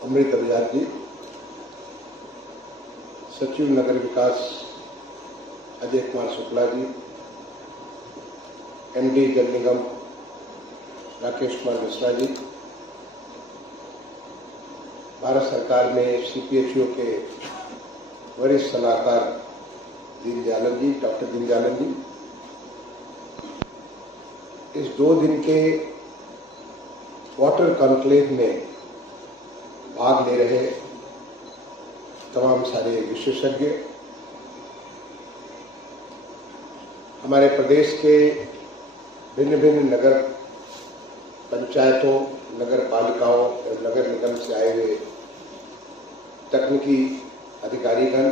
अमृत अभियान जी, सचिव नगर विकास अजय कुमार शुक्ला जी, एमडी जल निगम राकेश कुमार मिश्रा जी, भारत सरकार में सीपीएचओ के वरिष्ठ सलाहकार दीनदयालन जी, डॉक्टर दीनदयालन जी, इस 2 दिन के वाटर कॉन्क्लेव में भाग ले रहे तमाम सारे विशेषज्ञ, हमारे प्रदेश के भिन्न भिन्न नगर पंचायतों, नगर पालिकाओं और नगर निगम से आए हुए तकनीकी अधिकारीगण,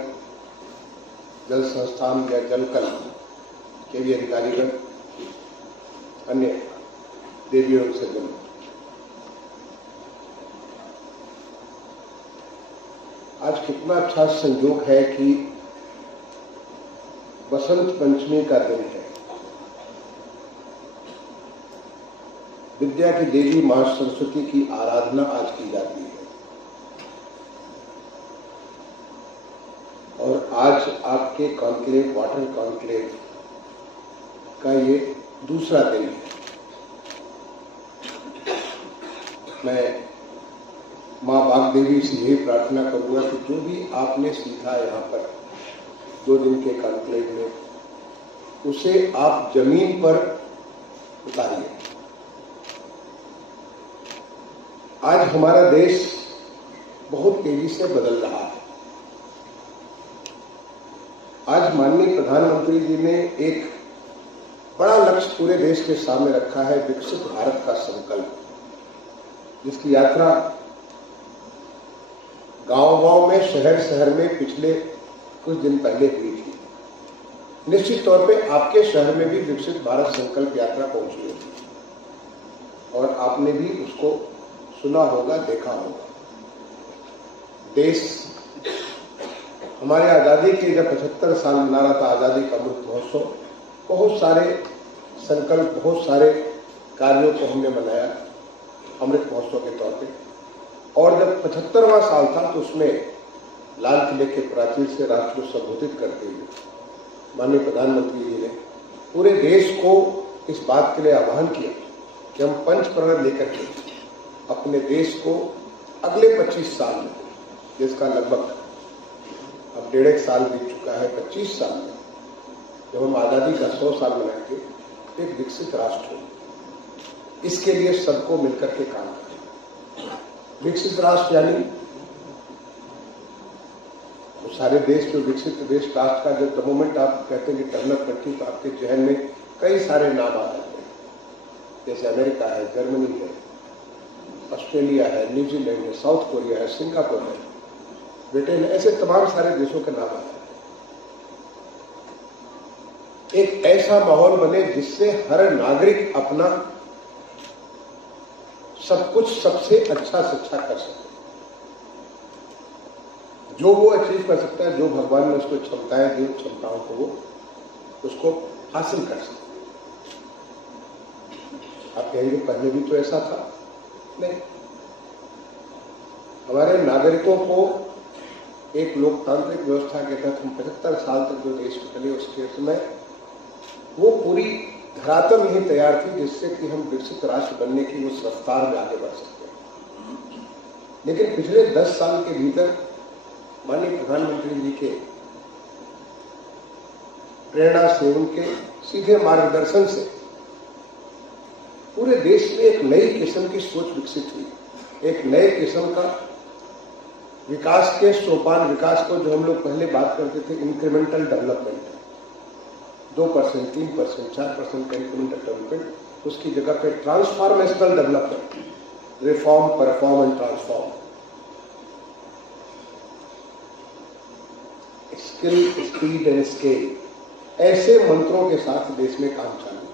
जल संस्थान या जल कल के भी अधिकारीगण, अन्य देवी और सज्जन, आज कितना अच्छा संयोग है कि बसंत पंचमी का दिन है। विद्या की देवी मां सरस्वती की आराधना आज की जाती है और आज आपके कॉन्क्लेव, वाटर कॉन्क्लेव का ये दूसरा दिन है। मैं मां वाग्देवी से यही प्रार्थना करूंगा कि जो भी आपने सीखा यहाँ पर 2 दिन के कॉन्क्लेव में, उसे आप जमीन पर उतारिए। आज हमारा देश बहुत तेजी से बदल रहा है। आज माननीय प्रधानमंत्री जी ने एक बड़ा लक्ष्य पूरे देश के सामने रखा है, विकसित भारत का संकल्प, जिसकी यात्रा गांव-गांव में, शहर-शहर में पिछले कुछ दिन पहले हुई थी। निश्चित तौर पे आपके शहर में भी विकसित भारत संकल्प यात्रा पहुंची होगी और आपने भी उसको सुना होगा, देखा होगा। देश हमारे आजादी के जब 75 साल मना रहा था, आजादी का अमृत महोत्सव, बहुत सारे संकल्प, बहुत सारे कार्यों को हमने मनाया अमृत महोत्सव के तौर पे। और जब 75वां साल था तो उसमें लाल किले के प्राचीर से राष्ट्र को संबोधित करते हुए माननीय प्रधानमंत्री जी ने पूरे देश को इस बात के लिए आह्वान किया कि हम पंच प्रण लेकर के अपने देश को अगले 25 साल में, जिसका लगभग अब 1.5 साल बीत चुका है, 25 साल में जब हम आजादी का 100 साल मनाएंगे, एक विकसित राष्ट्र हो। इसके लिए सबको मिलकर के काम करें। विकसित राष्ट्र यानी तो सारे देश जो विकसित देश राष्ट्र का जब मोमेंट आप कहते हैं कि डेवलप कंट्री, तो आपके जहन में कई सारे नाम आ जाते हैं, जैसे अमेरिका है, जर्मनी है, ऑस्ट्रेलिया है, न्यूजीलैंड है, साउथ कोरिया है, सिंगापुर है, ब्रिटेन है, ऐसे तमाम सारे देशों के नाम आते हैं। एक ऐसा माहौल बने जिससे हर नागरिक अपना सब कुछ सबसे अच्छा से अच्छा कर सके, जो वो अचीव कर सकता है, जो भगवान ने उसको क्षमताएं दी, क्षमताओं को वो उसको हासिल कर सके। आप कहेंगे पहले भी तो ऐसा था? नहीं, हमारे नागरिकों को एक लोकतांत्रिक व्यवस्था के तहत हम 75 साल तक जो देश को चले, उसके समय वो पूरी धरातल नहीं तैयार थी जिससे कि हम विकसित राष्ट्र बनने की उस रफ्तार में आगे बढ़ सकते हैं। लेकिन पिछले 10 साल के भीतर माननीय प्रधानमंत्री जी के प्रेरणा से, उनके सीधे मार्गदर्शन से पूरे देश में एक नई किस्म की सोच विकसित हुई। एक नए किस्म का विकास के सोपान, विकास को जो हम लोग पहले बात करते थे इंक्रीमेंटल डेवलपमेंट, 2%, 3%, 4% का इंक्रीमेंटल डेवलपमेंट, उसकी जगह पे transformational development, reform, perform and transform, skill, speed and scale, ऐसे मंत्रों के साथ देश में काम चालू है।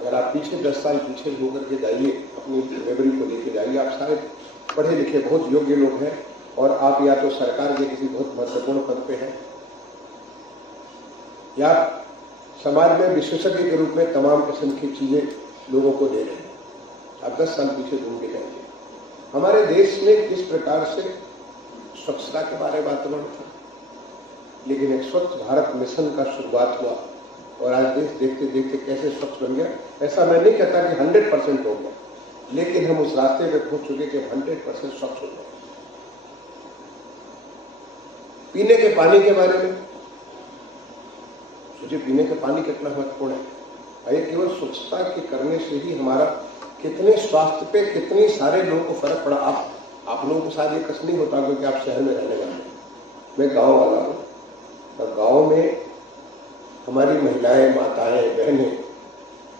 अगर आप पीछे 10 साल पीछे होकर के जाइए, अपनी मेमोरी को लेके जाइए, आप सारे पढ़े लिखे बहुत योग्य लोग हैं और आप या तो सरकार के किसी बहुत महत्वपूर्ण पद पे हैं या समाज में विशेषज्ञ के रूप में तमाम किस्म की चीजें लोगों को दे रहे हैं। आप 10 साल पीछे घूम के जाइए, हमारे देश में किस प्रकार से स्वच्छता के बारे में वातावरण था, लेकिन एक स्वच्छ भारत मिशन का शुरुआत हुआ और आज देश देखते देखते कैसे स्वच्छ बन गया। ऐसा मैं नहीं कहता कि 100% हो गया, लेकिन हम उस रास्ते पे पहुंच चुके कि 100% स्वच्छ हो गया। पीने के पानी के बारे में सोचिए, पीने के पानी कितना महत्वपूर्ण है। ये केवल स्वच्छता के करने से ही हमारा कितने स्वास्थ्य पे कितनी सारे लोगों को फर्क पड़ा। आप लोगों के साथ ये कष्ट नहीं होता क्योंकि आप शहर में रहने वाले हैं, मैं गांव वाला हूं। और गांव में हमारी महिलाएं, माताएं, बहनें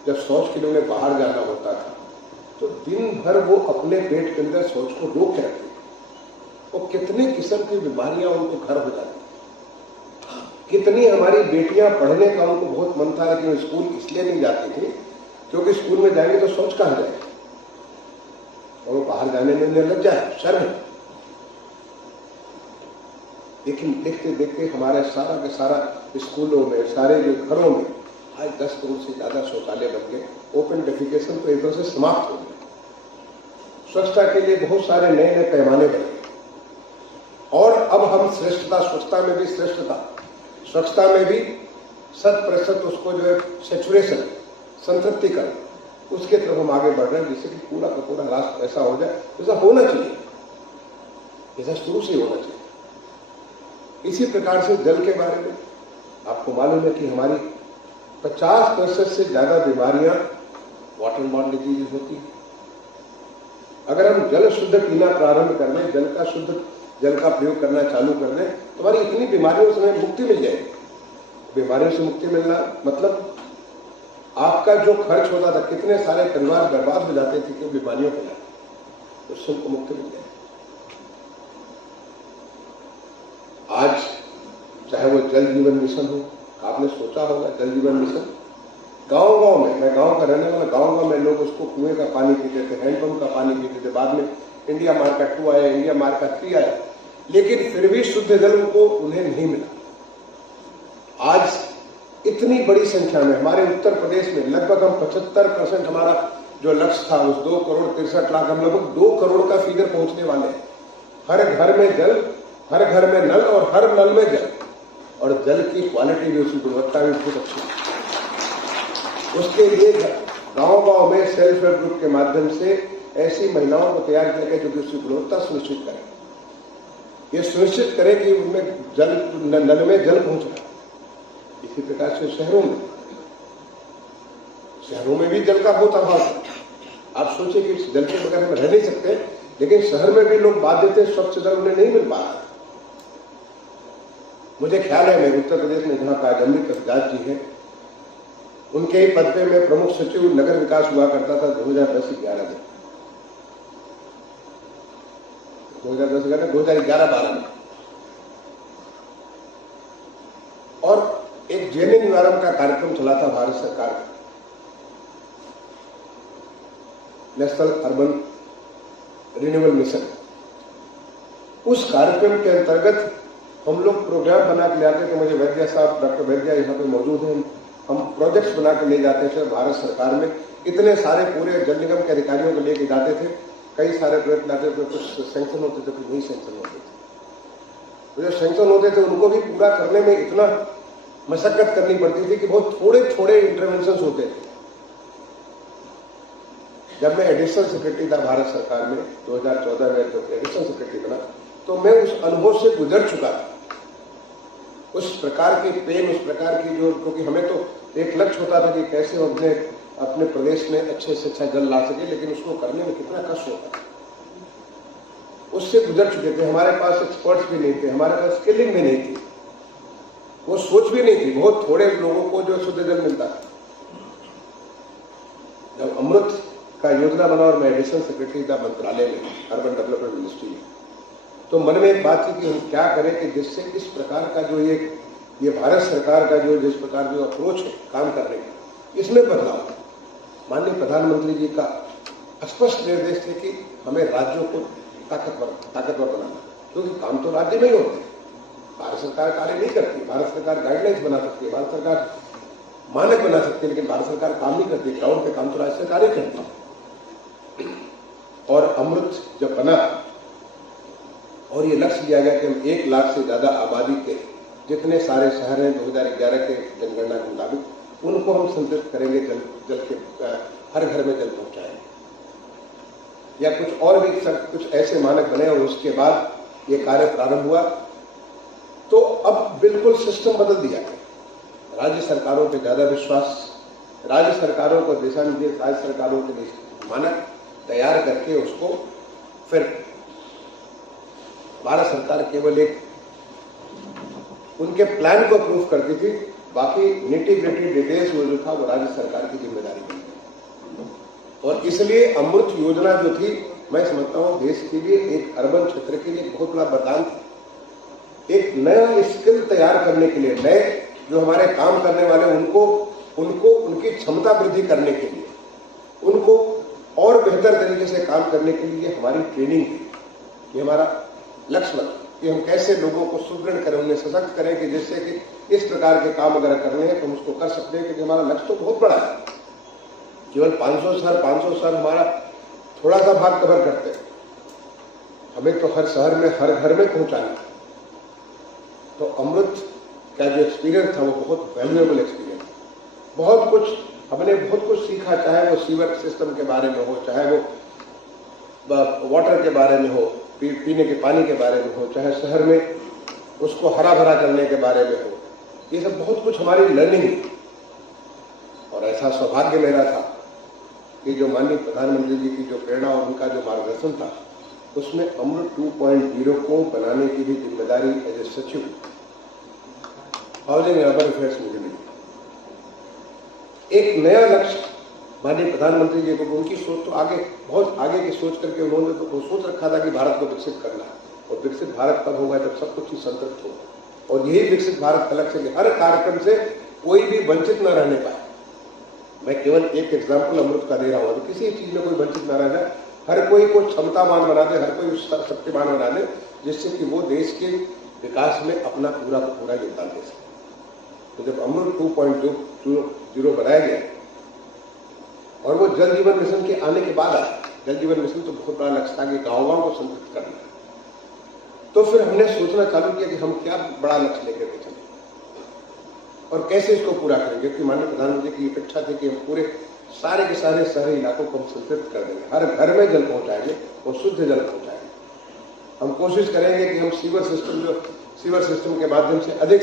जब शौच के लिए बाहर जाना होता था तो दिन भर वो अपने पेट के अंदर शौच को रोक के रखती थी। और कितने किस्म की बीमारियां उनको घर हो जाती, कितनी हमारी बेटियां पढ़ने का उनको बहुत मन था, लेकिन स्कूल इसलिए नहीं जाती थी क्योंकि स्कूल में जाएंगे तो शौच कहां जाएगी और वो बाहर जाने में उन्हें लज्जा है, शर्म है। लेकिन देखते देखते हमारे सारा के सारा स्कूलों में, सारे जो घरों में आज 10 करोड़ से ज्यादा शौचालय बन गए। ओपन डेफिकेशन तो एक तरह से समाप्त हो गए। स्वच्छता के लिए बहुत सारे नए नए पैमाने बने और अब हम श्रेष्ठता, स्वच्छता में भी श्रेष्ठता, स्वच्छता में भी 100% उसको जो है सेचुरेशन, संतृप्तिकरण, उसके तरफ हम आगे बढ़ रहे हैं, जिससे कि पूरा का पूरा राष्ट्र ऐसा हो जाए जैसा होना चाहिए, जैसा शुरू से होना चाहिए। इसी प्रकार से जल के बारे में आपको मालूम है कि हमारी 50% से ज्यादा बीमारियां वाटर बॉर्न डिजीज होती है। अगर हम जल शुद्ध पीना प्रारंभ कर दें, जल का प्रयोग करना चालू कर दें, तो हमारी इतनी बीमारियों से हमें मुक्ति मिल जाएगी। बीमारियों से मुक्ति मिलना मतलब आपका जो खर्च होता था, कितने सारे परिवार बर्बाद हो जाते थे कि बीमारियों के लिए, उससे हमको मुक्ति मिल जाएगी। आज चाहे वो जल जीवन मिशन हो, आपने सोचा होगा जल जीवन मिशन गांव गांव में, मैं गांव का रहने वाला, गांव गांव में लोग उसको कुएं का पानी पीते थे, हैंडपंप का पानी पीते थे। बाद में इंडिया मार्क का 2 आया, इंडिया मार्क का 3 आया, लेकिन फिर भी शुद्ध जल को उन्हें नहीं मिला। आज इतनी बड़ी संख्या में हमारे उत्तर प्रदेश में लगभग हम 75% हमारा जो लक्ष्य था उस 2 करोड़ 63 लाख, हम लगभग 2 करोड़ का फिगर पहुंचने वाले हैं। हर घर में जल, हर घर में नल और हर नल में जल, और जल की क्वालिटी भी, उसकी गुणवत्ता भी बहुत अच्छी है। उसके लिए गांव-गांव में सेल्फ हेल्प ग्रुप के माध्यम से ऐसी महिलाओं को तैयार किया गया जो कि उसकी गुणवत्ता सुनिश्चित करें, ये सुनिश्चित करें कि उनमें जल, नल में जल पहुंच रहा है। इसी प्रकार से शहरों में भी जल का बहुत अभाव है। आप सोचिए कि जल के बगैर हम रह नहीं सकते, लेकिन शहर में भी लोग बाध्य थे, स्वच्छ जल उन्हें नहीं मिल पा रहा। मुझे ख्याल है, मैं उत्तर प्रदेश में जहां काजम्बी कविराज जी हैं, उनके ही पद पे मैं प्रमुख सचिव नगर विकास हुआ करता था 2010-11 में, 2011-12 में। और एक जेने निवारण का कार्यक्रम चला था भारत सरकार का, नेशनल अर्बन रिन्यूअल मिशन। उस कार्यक्रम के अंतर्गत हम लोग प्रोग्राम बना के ले आते थे। मुझे वैद्य साहब, डॉक्टर वैद्य यहाँ पे मौजूद हैं, हम प्रोजेक्ट्स बना के ले जाते थे भारत सरकार में। इतने सारे पूरे जल निगम के अधिकारियों को लेके जाते थे, कई सारे प्रोजेक्ट लाते थे, कुछ सैंक्शन होते थे, कुछ नहीं सैंक्शन होते थे। जो सैंक्शन होते थे उनको भी पूरा करने में इतना मशक्कत करनी पड़ती थी कि बहुत थोड़े थोड़े इंटरवेंशन होते थे। जब मैं एडिशनल सेक्रेटरी था भारत सरकार में 2014 में, जब एडिशनल सेक्रेटरी बना, तो मैं उस अनुभव से गुजर चुका था। उस प्रकार की पेन, उस प्रकार की जो, क्योंकि हमें तो एक लक्ष्य होता था कि कैसे हम अपने प्रदेश में अच्छे से अच्छा जल ला सके, लेकिन उसको करने में कितना कष्ट होता था, उससे गुजर चुके थे। हमारे पास एक्सपर्ट्स भी नहीं थे, हमारे पास स्किलिंग भी नहीं थी, वो सोच भी नहीं थी। बहुत थोड़े लोगों को जो शुद्ध जल मिलता था। जब अमृत का योजना बना और मैं एडिशनल सेक्रेटरी था मंत्रालय में, अर्बन डेवलपमेंट मिनिस्ट्री में, तो मन में एक बात थी कि हम क्या करें कि जिससे इस प्रकार का जो ये भारत सरकार का जो जिस प्रकार जो अप्रोच है काम करने का, इसमें बदलाव। माननीय प्रधानमंत्री जी का स्पष्ट निर्देश थे कि हमें राज्यों को ताकतवर बनाना, क्योंकि काम तो राज्य में ही होते हैं। भारत सरकार कार्य नहीं करती, भारत सरकार गाइडलाइंस बना सकती है, भारत सरकार मानक बना सकती है, लेकिन भारत सरकार काम नहीं करती। ग्राउंड पे काम तो राज्य सरकार ही करती है। और अमृत जब बना और ये लक्ष्य लिया गया कि हम 1 लाख से ज्यादा आबादी के जितने सारे शहर हैं 2011 के जनगणना के मुताबिक उनको हम संतृप्त करेंगे, जल के हर घर में जल पहुंचाएंगे, या कुछ और भी कुछ ऐसे मानक बने और उसके बाद ये कार्य प्रारंभ हुआ। तो अब बिल्कुल सिस्टम बदल दिया गया। राज्य सरकारों पे ज्यादा विश्वास, राज्य सरकारों को दिशा निर्देश, राज्य सरकारों के लिए मानक तैयार करके उसको फिर भारत सरकार केवल एक उनके प्लान को अप्रूव करती थी, बाकी निटी ग्रिटी डिटेल्स जो था वो राज्य सरकार की जिम्मेदारी थी। और इसलिए अमृत योजना जो थी, मैं समझता हूं देश के लिए, एक अर्बन क्षेत्र के लिए बहुत बड़ा वरदान था। एक नया स्किल तैयार करने के लिए, नए जो हमारे काम करने वाले उनको उनकी क्षमता वृद्धि करने के लिए, उनको और बेहतर तरीके से काम करने के लिए हमारी ट्रेनिंग थी। ये हमारा लक्ष्य बना कि हम कैसे लोगों को सुदृढ़ करें, उन्हें सशक्त करें कि जिससे कि इस प्रकार के काम अगर करने हैं तो हम उसको कर सकते हैं। क्योंकि हमारा लक्ष्य तो बहुत बड़ा है, केवल 500 शहर हमारा थोड़ा सा भाग कवर करते हैं, हमें तो हर शहर में, हर घर में पहुंचाना है। तो अमृत का जो एक्सपीरियंस था वो बहुत वैल्यूएबल एक्सपीरियंस, बहुत कुछ हमने बहुत कुछ सीखा, चाहे वो सीवर सिस्टम के बारे में हो, चाहे वो वाटर के बारे में हो, पीने के पानी के बारे में हो, चाहे शहर में उसको हरा भरा करने के बारे में हो, ये सब बहुत कुछ हमारी लर्निंग। और ऐसा सौभाग्य मेरा था कि जो माननीय प्रधानमंत्री जी की जो प्रेरणा और उनका जो मार्गदर्शन था, उसमें अमृत 2.0 को बनाने की भी जिम्मेदारी एज ए सचिव हाउसिंग एंड अर्बन अफेयर्स मुझे मिली। एक नया लक्ष्य माननीय प्रधानमंत्री जी को, उनकी सोच तो आगे, बहुत आगे की सोच करके उन्होंने तो सोच रखा था कि भारत को विकसित करना है, और विकसित भारत तब होगा जब सब कुछ ही संतृप्त होगा। और यही विकसित भारत का लक्ष्य है कि हर कार्यक्रम से कोई भी वंचित न रहने पाए। मैं केवल एक एग्जाम्पल अमृत का दे रहा हूं, किसी चीज में कोई वंचित न रह जाए, हर कोई को क्षमतावान बना दे, हर कोई शक्तिमान बना दे, जिससे कि वो देश के विकास में अपना पूरा का पूरा योगदान दे सके। तो जब अमृत 2.0 बनाया गया और वो जल जीवन मिशन के आने के बाद आया, जल जीवन मिशन तो बहुत बड़ा लक्ष्य था कि गाँव को संतृप्त करना है, तो फिर हमने सोचना चालू किया कि हम क्या बड़ा लक्ष्य लेकर के चले और कैसे इसको पूरा करेंगे। क्योंकि माननीय प्रधानमंत्री की अपेक्षा थी कि हम पूरे सारे के सारे शहरी इलाकों को हम संतृप्त कर देंगे, हर घर में जल पहुंचाएंगे और शुद्ध जल पहुंचाएंगे। हम कोशिश करेंगे कि हम सीवर सिस्टम के माध्यम से अधिक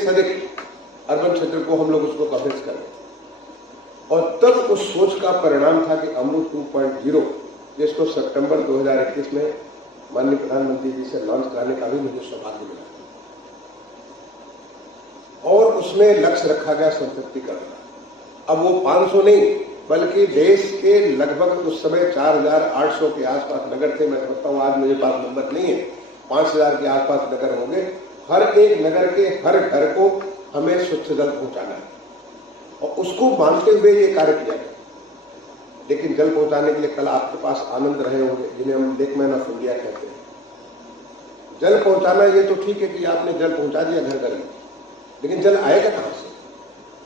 अर्बन क्षेत्र को हम लोग उसको कवरेज करें। और तब उस सोच का परिणाम था कि अमृत 2.0, जिसको सितंबर 2021 में माननीय प्रधानमंत्री जी से लॉन्च कराने का भी मुझे सौभाग्य मिला। और उसमें लक्ष्य रखा गया संतृप्तिकरण का। अब वो 500 नहीं, बल्कि देश के लगभग उस समय 4,800 के आसपास नगर थे। मैं समझता हूँ, आज मेरे पास नंबर नहीं है, 5,000 के आसपास नगर होंगे। हर एक नगर के हर घर को हमें स्वच्छ जल पहुंचाना है, और उसको मानते हुए ये कार्य किया गया। लेकिन जल पहुंचाने के लिए कल आपके पास आनंद रहे होंगे, जिन्हें हम लेकमैन ऑफ इंडिया कहते हैं। जल पहुंचाना ये तो ठीक है कि आपने जल पहुंचा दिया घर घर में, लेकिन जल आएगा कहां से?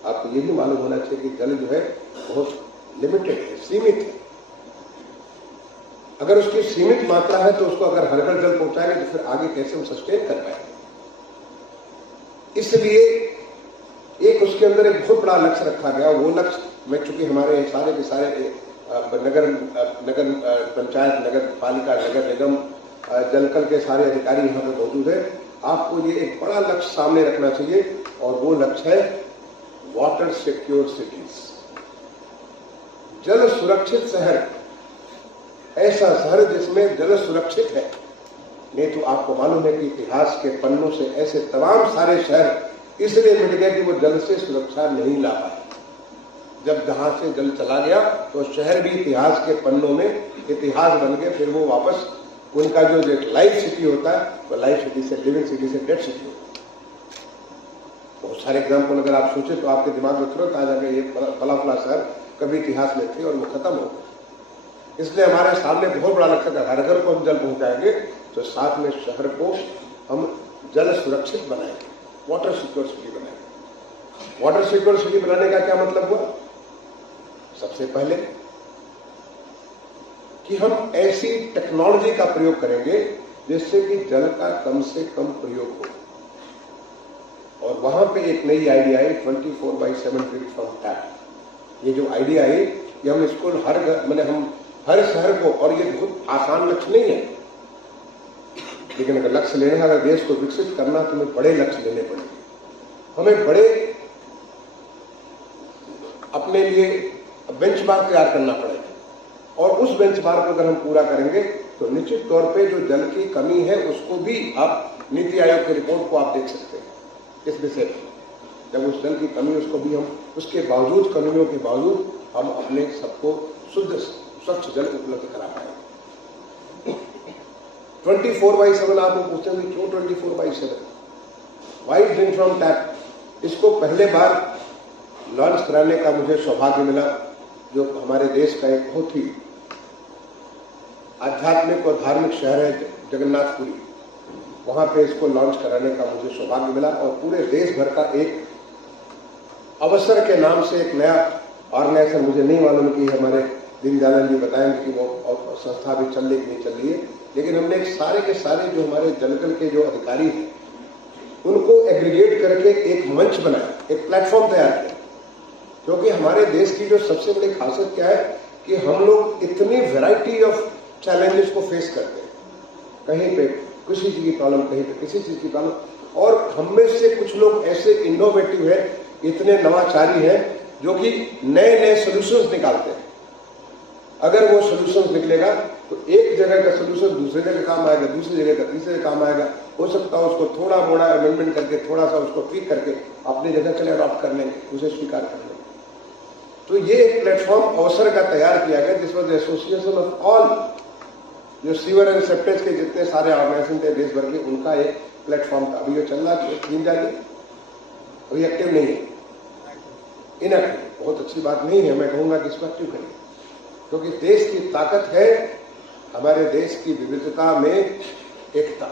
आपको ये भी मालूम होना चाहिए कि जल जो है बहुत लिमिटेड है, सीमित है। अगर उसकी सीमित मात्रा है तो उसको अगर हर घर जल पहुंचाएंगे तो फिर आगे कैसे हम सस्टेन कर पाएंगे? इसलिए एक उसके अंदर एक बहुत बड़ा लक्ष्य रखा गया। वो लक्ष्य में, चूंकि हमारे सारे के सारे नगर पंचायत, नगर पालिका, नगर निगम, जलकल के सारे अधिकारी यहाँ पर मौजूद है, आपको ये एक बड़ा लक्ष्य सामने रखना चाहिए, और वो लक्ष्य है वाटर सिक्योर सिटीज, जल सुरक्षित शहर। ऐसा शहर जिसमें जल सुरक्षित है। नहीं तो आपको मालूम है कि इतिहास के पन्नों से ऐसे तमाम सारे शहर इसलिए मिट गए कि वो जल से सुरक्षा नहीं ला पाए। जब जहां से जल चला गया तो शहर भी इतिहास के पन्नों में इतिहास बन गए। फिर वो वापस उनका जो एक लाइफ सिटी होता है, वो लाइफ सिटी से, लिविंग सिटी से डेड सिटी होता है। बहुत सारे एग्जाम्पल अगर आप सोचे तो आपके दिमाग में तुरंत आ जाएगा, ये फला फला शहर कभी इतिहास में थे और वो खत्म हो गए। इसलिए हमारे सामने बहुत बड़ा लक्ष्य था, हर घर को हम जल पहुंचाएंगे तो साथ में शहर को हम जल सुरक्षित बनाएंगे, वाटर सिक्योर सिटी बनाएंगे। वाटर सिक्योर सिटी बनाने का क्या मतलब हुआ? सबसे पहले कि हम ऐसी टेक्नोलॉजी का प्रयोग करेंगे जिससे कि जल का कम से कम प्रयोग हो। और वहां पे एक नई idea I 24/7 drink from tap. ये जो आइडिया आई कि हम इसको हर हर शहर को, और ये बहुत आसान लक्ष्य नहीं है, लेकिन अगर लक्ष्य लेना है, अगर देश को विकसित करना तो हमें बड़े लक्ष्य लेने पड़ेंगे। हमें बड़े अपने लिए बेंचमार्क तैयार करना पड़ेगा, और उस बेंचमार्क को अगर हम पूरा करेंगे तो निश्चित तौर पे जो जल की कमी है उसको भी आप नीति आयोग की रिपोर्ट को आप देख सकते हैं इस विषय में। जब उस जल की कमी उसको भी हम उसके बावजूद, कमियों के बावजूद हम अपने सबको शुद्ध स्वच्छ जल उपलब्ध करा पाए। 24/7 आप लोग पूछते हैं क्यों 24/7? Why drink from tap? इसको पहले बार लॉन्च कराने का मुझे सौभाग्य मिला, जो हमारे देश का एक बहुत ही आध्यात्मिक और धार्मिक शहर है जगन्नाथपुरी, वहां पे इसको लॉन्च कराने का मुझे सौभाग्य मिला। और पूरे देश भर का एक अवसर के नाम से एक नया ऑर्गेनाइजेशन, मुझे नहीं मालूम कि हमारे दीनदयाल जी बताएंगे कि वो संस्था भी चल रही कि नहीं चल रही है, लेकिन हमने एक सारे के सारे जो हमारे जलकल के जो अधिकारी हैं उनको एग्रीगेट करके एक मंच बनाया, एक प्लेटफॉर्म तैयार किया। क्योंकि हमारे देश की जो सबसे बड़ी खासियत क्या है कि हम लोग इतनी वैरायटी ऑफ चैलेंजेस को फेस करते हैं, कहीं पे किसी चीज की प्रॉब्लम, कहीं पे किसी चीज की प्रॉब्लम, और हम में से कुछ लोग ऐसे इनोवेटिव है, इतने नवाचारी हैं जो कि नए नए सोल्यूशंस निकालते हैं। अगर वो सोल्यूशंस निकलेगा तो एक जगह का सोल्यूशन दूसरी जगह काम आएगा, दूसरी जगह का तीसरी जगह काम आएगा। हो सकता है उसको थोड़ा मोड़ा अमेंडमेंट करके, थोड़ा सा उसको ट्वीक करके अपनी जगह चले अडॉप्ट कर लेंगे, उसे स्वीकार कर लेंगे। तो ये एक प्लेटफॉर्म अवसर का तैयार किया गया, this was association of all जो सीवर एंड सेप्टेज के जितने सारे ऑर्गेनाइजेशन थे देश भर के, उनका एक प्लेटफॉर्म था। अभी ये चल रहा है, अभी एक्टिव नहीं है, इनएक्टिव। बहुत अच्छी बात नहीं है, मैं कहूंगा कि इसको एक्टिव करिए, क्योंकि देश की ताकत है हमारे देश की विविधता में एकता।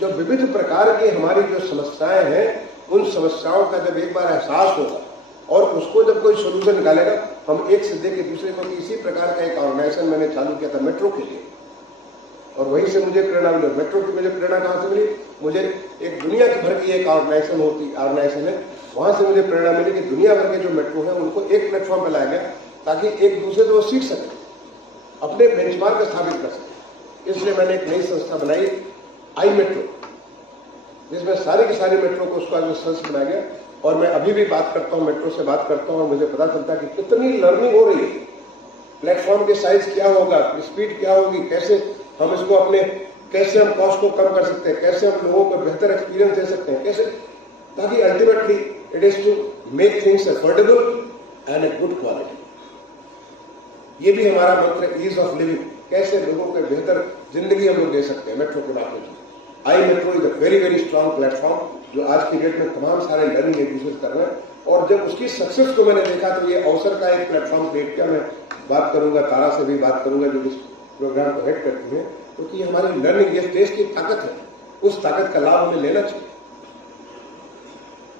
जो विविध प्रकार की हमारी जो समस्याएं हैं, उन समस्याओं का जब एक बार एहसास होगा और उसको जब कोई सोल्यूशन निकालेगा, हम एक से देख के दूसरे को, इसी प्रकार का एक ऑर्गेनाइजेशन मैंने चालू किया था मेट्रो के लिए, और वहीं से मुझे प्रेरणा मिली। मेट्रो की मुझे प्रेरणा कहां से मिली? मुझे एक दुनिया भर की एक ऑर्गेनाइजेशन है, वहां से मुझे प्रेरणा मिली कि दुनिया भर के जो मेट्रो है उनको एक प्लेटफॉर्म पर लाया गया ताकि एक दूसरे से वो सीख सके, अपने बेंचमार्क स्थापित कर सके। इसलिए मैंने एक नई संस्था बनाई, आई मेट्रो, जिसमें सारे के सारे मेट्रो को उसका जो संस्था बनाया गया। और मैं अभी भी बात करता हूं, मेट्रो से बात करता हूं, और मुझे पता चलता है कि कितनी लर्निंग हो रही है, प्लेटफॉर्म के साइज क्या होगा, स्पीड क्या होगी, कैसे हम इसको कैसे हम कॉस्ट को कम कर सकते हैं, कैसे हम लोगों को बेहतर एक्सपीरियंस दे सकते हैं, कैसे, ताकि ultimately it is to make things affordable and a good quality. ये भी हमारा मंत्र, ईज ऑफ लिविंग, कैसे लोगों को बेहतर जिंदगी हम लोग दे सकते हैं मेट्रो के माध्यम से। I metro is a very very strong platform, जो आज की डेट में तमाम सारे लर्निंग एक दूसरे कर रहे हैं। और जब उसकी सक्सेस को मैंने देखा तो ये अवसर का एक प्लेटफॉर्म क्रिएट किया। मैं बात करूंगा, तारा से भी बात करूंगा जो इस प्रोग्राम को हेड करती है, क्योंकि ये हमारी लर्निंग, ये देश की ताकत है, उस ताकत का लाभ हमें लेना चाहिए।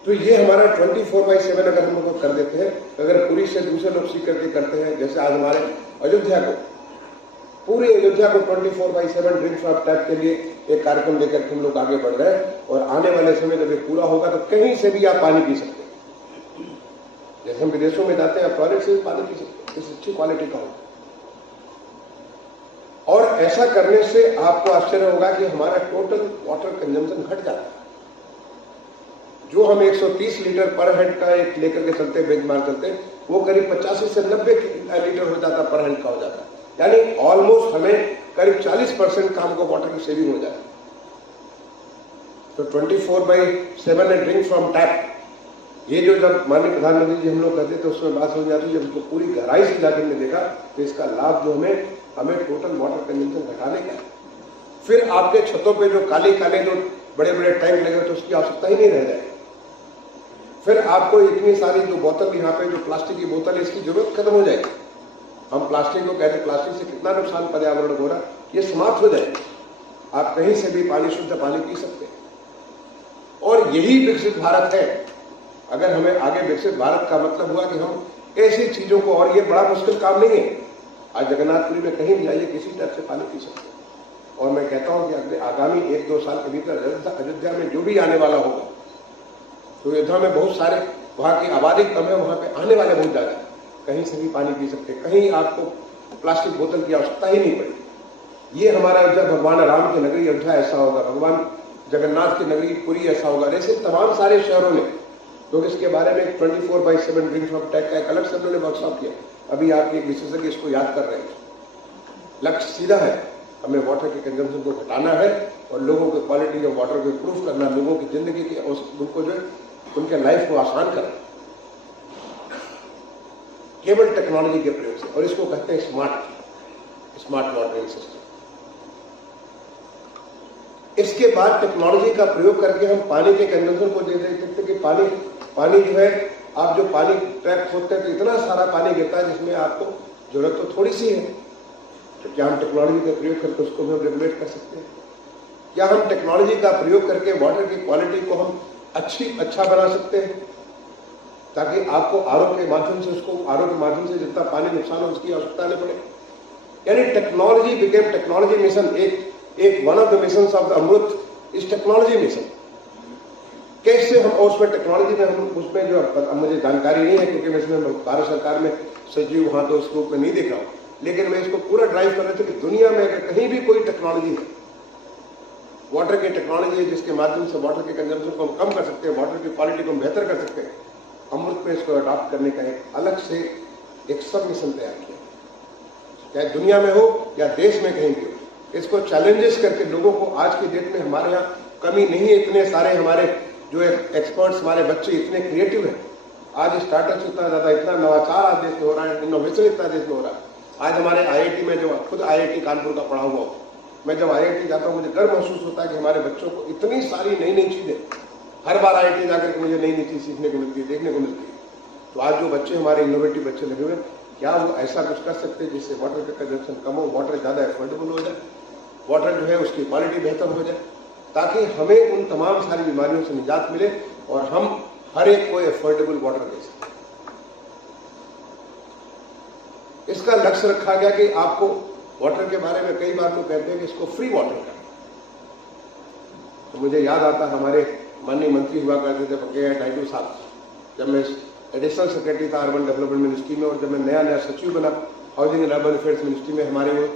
तो ये हमारा 24/7 अगर हम लोग कर देते हैं, अगर पूरी से दूसरे लोग सीख करके करते हैं, जैसे आज हमारे अयोध्या को, पूरी अयोध्या को 24/7 ड्रिंक फ्रॉम टैप के लिए एक कार्यक्रम लेकर हम लोग आगे बढ़ रहे हैं। और आने वाले समय जब ये पूरा होगा तो कहीं से भी आप पानी पी सकते हैं। जैसे हम विदेशों में जाते हैं, आप टॉयलेट से भी पानी पी सकते हैं, इस अच्छी क्वालिटी का होगा। और ऐसा करने से आपको आश्चर्य होगा कि हमारा टोटल वाटर कंजम्पशन घट जाता है। जो हम 130 लीटर पर हेड का एक लेकर के चलते, बेंचमार्क चलते, वो करीब 85 से 90 लीटर हो जाता, पर हेड का हो जाता है। यानी ऑलमोस्ट हमें करीब 40% का हमको वाटर की सेविंग हो जाए। तो 24/7 ड्रिंक फ्रॉम टैप, ये जो जब माननीय प्रधानमंत्री जी हम लोग कहते तो उसमें बात समझ आती है। जब उसको पूरी गहराई से जाकर हमने देखा तो इसका लाभ जो हमें टोटल वाटर कंजम्पशन घटाने का है। फिर आपके छतों पे जो काले काले जो बड़े बड़े टैंक लगे तो उसकी आवश्यकता ही नहीं रह जाएगी। फिर आपको इतनी सारी जो बोतल, यहाँ पे जो प्लास्टिक की बोतल है, इसकी जरूरत खत्म हो जाएगी। हम प्लास्टिक को कहते हैं, प्लास्टिक से कितना नुकसान पर्यावरण हो रहा, ये समाप्त हो जाएगी। आप कहीं से भी पानी, शुद्ध पानी पी सकते हैं। और यही विकसित भारत है। अगर हमें आगे विकसित भारत का मतलब हुआ कि हम ऐसी चीजों को, और ये बड़ा मुश्किल काम नहीं है, आज जगन्नाथपुरी में कहीं भी जाइए किसी टाइप से पानी पी सकते हैं। और मैं कहता हूं कि अगले आगामी 1-2 साल के भीतर अयोध्या में जो भी आने वाला होगा, तो अयोध्या में बहुत सारे वहां की आबादी कम है, वहां पे आने वाले बहुत ज्यादा, कहीं से भी पानी पी सकते हैं, कहीं आपको प्लास्टिक बोतल की आवश्यकता ही नहीं पड़ेगी। ये हमारा अयोध्या भगवान राम की नगरी अयोध्या ऐसा होगा, भगवान जगन्नाथ की नगरी पुरी ऐसा होगा। ऐसे तमाम सारे शहरों ने लोग इसके बारे में 24/7 ड्रिंक्स ऑफ टेक का एक अलग से उन्होंने वर्कशॉप किया। अभी आपके एक विशेषज्ञ इसको याद कर रहे हैं। लक्ष्य सीधा है, हमें वाटर के कंजम्पशन को घटाना है और लोगों की क्वालिटी ऑफ वाटर को इंप्रूव करना, लोगों की जिंदगी की उनको जो है उनके लाइफ को आसान करना केवल टेक्नोलॉजी के प्रयोग से। और इसको कहते हैं स्मार्ट वाटरिंग सिस्टम। इसके बाद टेक्नोलॉजी का प्रयोग करके हम पानी के कंजम्पशन को दे सकते कि पानी जो है, आप जो पानी ट्रैप होते हैं तो इतना सारा पानी गिरता है जिसमें आपको जरूरत तो थोड़ी सी है। तो क्या हम टेक्नोलॉजी का प्रयोग करके उसको भी हम रेगुलेट कर सकते हैं? क्या हम टेक्नोलॉजी का प्रयोग करके वाटर की क्वालिटी को हम अच्छा बना सकते हैं, ताकि आपको आरओ के माध्यम से जितना पानी नुकसान हो उसकी आवश्यकता नहीं पड़े? यानी टेक्नोलॉजी बिकेम टेक्नोलॉजी मिशन। एक one of the mission of the Amrit is technology mission. कैसे हम, और उसमें टेक्नोलॉजी में हम उसमें जो मुझे जानकारी नहीं है क्योंकि मैं इसमें भारत सरकार में सचिव वहां तो उसको नहीं देखा हूं, लेकिन मैं इसको पूरा ड्राइव कर रहा था कि दुनिया में अगर कहीं भी कोई टेक्नोलॉजी है, वाटर की टेक्नोलॉजी है जिसके माध्यम से वाटर के कंजम्पशन को हम कम कर सकते हैं, वाटर की क्वालिटी को हम बेहतर कर सकते हैं, अमृत में इसको अडॉप्ट करने का एक अलग से एक सब मिशन तैयार किया, चाहे दुनिया में हो या देश में कहीं भी हो। इसको चैलेंजेस करके लोगों को, आज की डेट में हमारे यहाँ कमी नहीं है, इतने सारे हमारे जो एक्सपर्ट्स, हमारे बच्चे इतने क्रिएटिव हैं। आज स्टार्टअप इतना ज्यादा, इतना नवाचार आज देश में हो रहा है, इनोवेशन इतना देश में हो रहा है। आज हमारे आईआईटी में, जो खुद आईआईटी कानपुर का पढ़ा हुआ हूँ, मैं जब आईआईटी जाता हूँ मुझे गर्व महसूस होता है कि हमारे बच्चों को इतनी सारी नई चीजें, हर बार आईआईटी जाकर के मुझे नई चीज सीखने को मिलती है, देखने को मिलती है। तो आज जो बच्चे हमारे इनोवेटिव बच्चे लगे हुए, क्या वो ऐसा कुछ कर सकते हैं जिससे वाटर का कंजम्पशन कम हो, वाटर ज्यादा एफोर्डेबल हो जाए, वाटर जो है उसकी क्वालिटी बेहतर हो जाए, ताकि हमें उन तमाम सारी बीमारियों से निजात मिले और हम हर एक को एफोर्डेबल वाटर दे सकें। इसका लक्ष्य रखा गया कि आपको वाटर के बारे में कई बार लोग कहते हैं कि इसको फ्री वाटर करें। तो मुझे याद आता, हमारे माननीय मंत्री हुआ करते थे के नायडू साहब, जब मैं एडिशनल सेक्रेटरी था अर्बन डेवलपमेंट मिनिस्ट्री में, और जब मैं नया सचिव बना housing and urban affairs ministry में, हमारे वो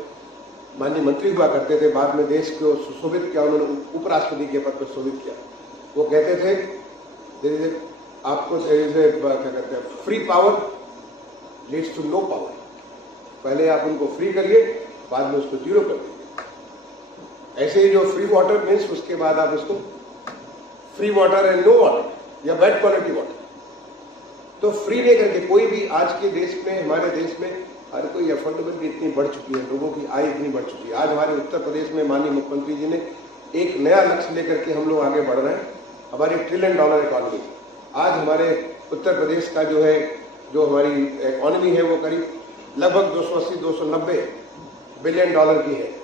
माननीय मंत्री हुआ करते थे, बाद में देश को सुशोभित किया उन्होंने, उपराष्ट्रपति के पद पर सुशोभित किया। वो कहते थे आपको क्या कहते हैं, free power leads to no power. पहले आप उनको फ्री करिए, बाद में उसको जीरो कर दीजिए। ऐसे ही जो फ्री वाटर मीन्स उसके बाद आप उसको free water and no water या बैड क्वालिटी वाटर। तो फ्री नहीं करके कोई भी, आज के देश में, हमारे देश में हर कोई अफोर्डेबिलिटी इतनी बढ़ चुकी है, लोगों की आय इतनी बढ़ चुकी है। आज हमारे उत्तर प्रदेश में माननीय मुख्यमंत्री जी ने एक नया लक्ष्य लेकर के हम लोग आगे बढ़ रहे हैं, हमारी $1 ट्रिलियन इकोनॉमी। आज हमारे उत्तर प्रदेश का जो है, जो हमारी इकोनॉमी है वो करीब लगभग 280-290 बिलियन डॉलर की है।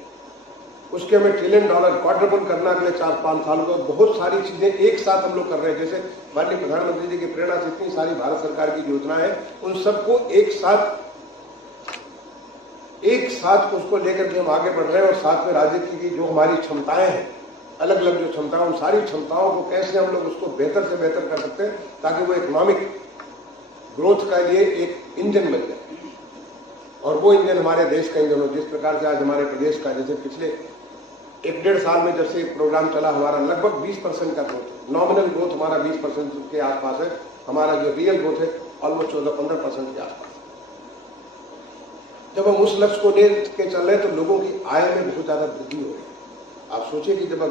उसके हमें $1 ट्रिलियन क्वाड्रपल करना अगले 4-5 सालों को। बहुत सारी चीजें एक साथ हम लोग कर रहे हैं, जैसे माननीय प्रधानमंत्री जी की प्रेरणा से इतनी सारी भारत सरकार की योजनाएं हैं, उन सबको एक साथ उसको लेकर के हम आगे बढ़ रहे हैं। और साथ में राज्य की जो हमारी क्षमताएं हैं, अलग अलग जो क्षमताएं, उन सारी क्षमताओं को कैसे हम लोग उसको बेहतर से बेहतर कर सकते हैं, ताकि वो इकोनॉमिक ग्रोथ का लिए एक इंजन बन जाए। और वो इंजन हमारे देश का इंजन हो। जिस प्रकार से आज हमारे प्रदेश का, जैसे पिछले 1-1.5 साल में जब से प्रोग्राम चला, हमारा लगभग 20% का ग्रोथ है। नॉमिनल ग्रोथ हमारा 20% के आसपास है, हमारा जो रियल ग्रोथ है ऑलमोस्ट 14-15% के आसपास। जब हम उस लक्ष्य को लेकर चल रहे हैं तो लोगों की आय में बहुत ज्यादा वृद्धि हो रही है। आप सोचिए कि जब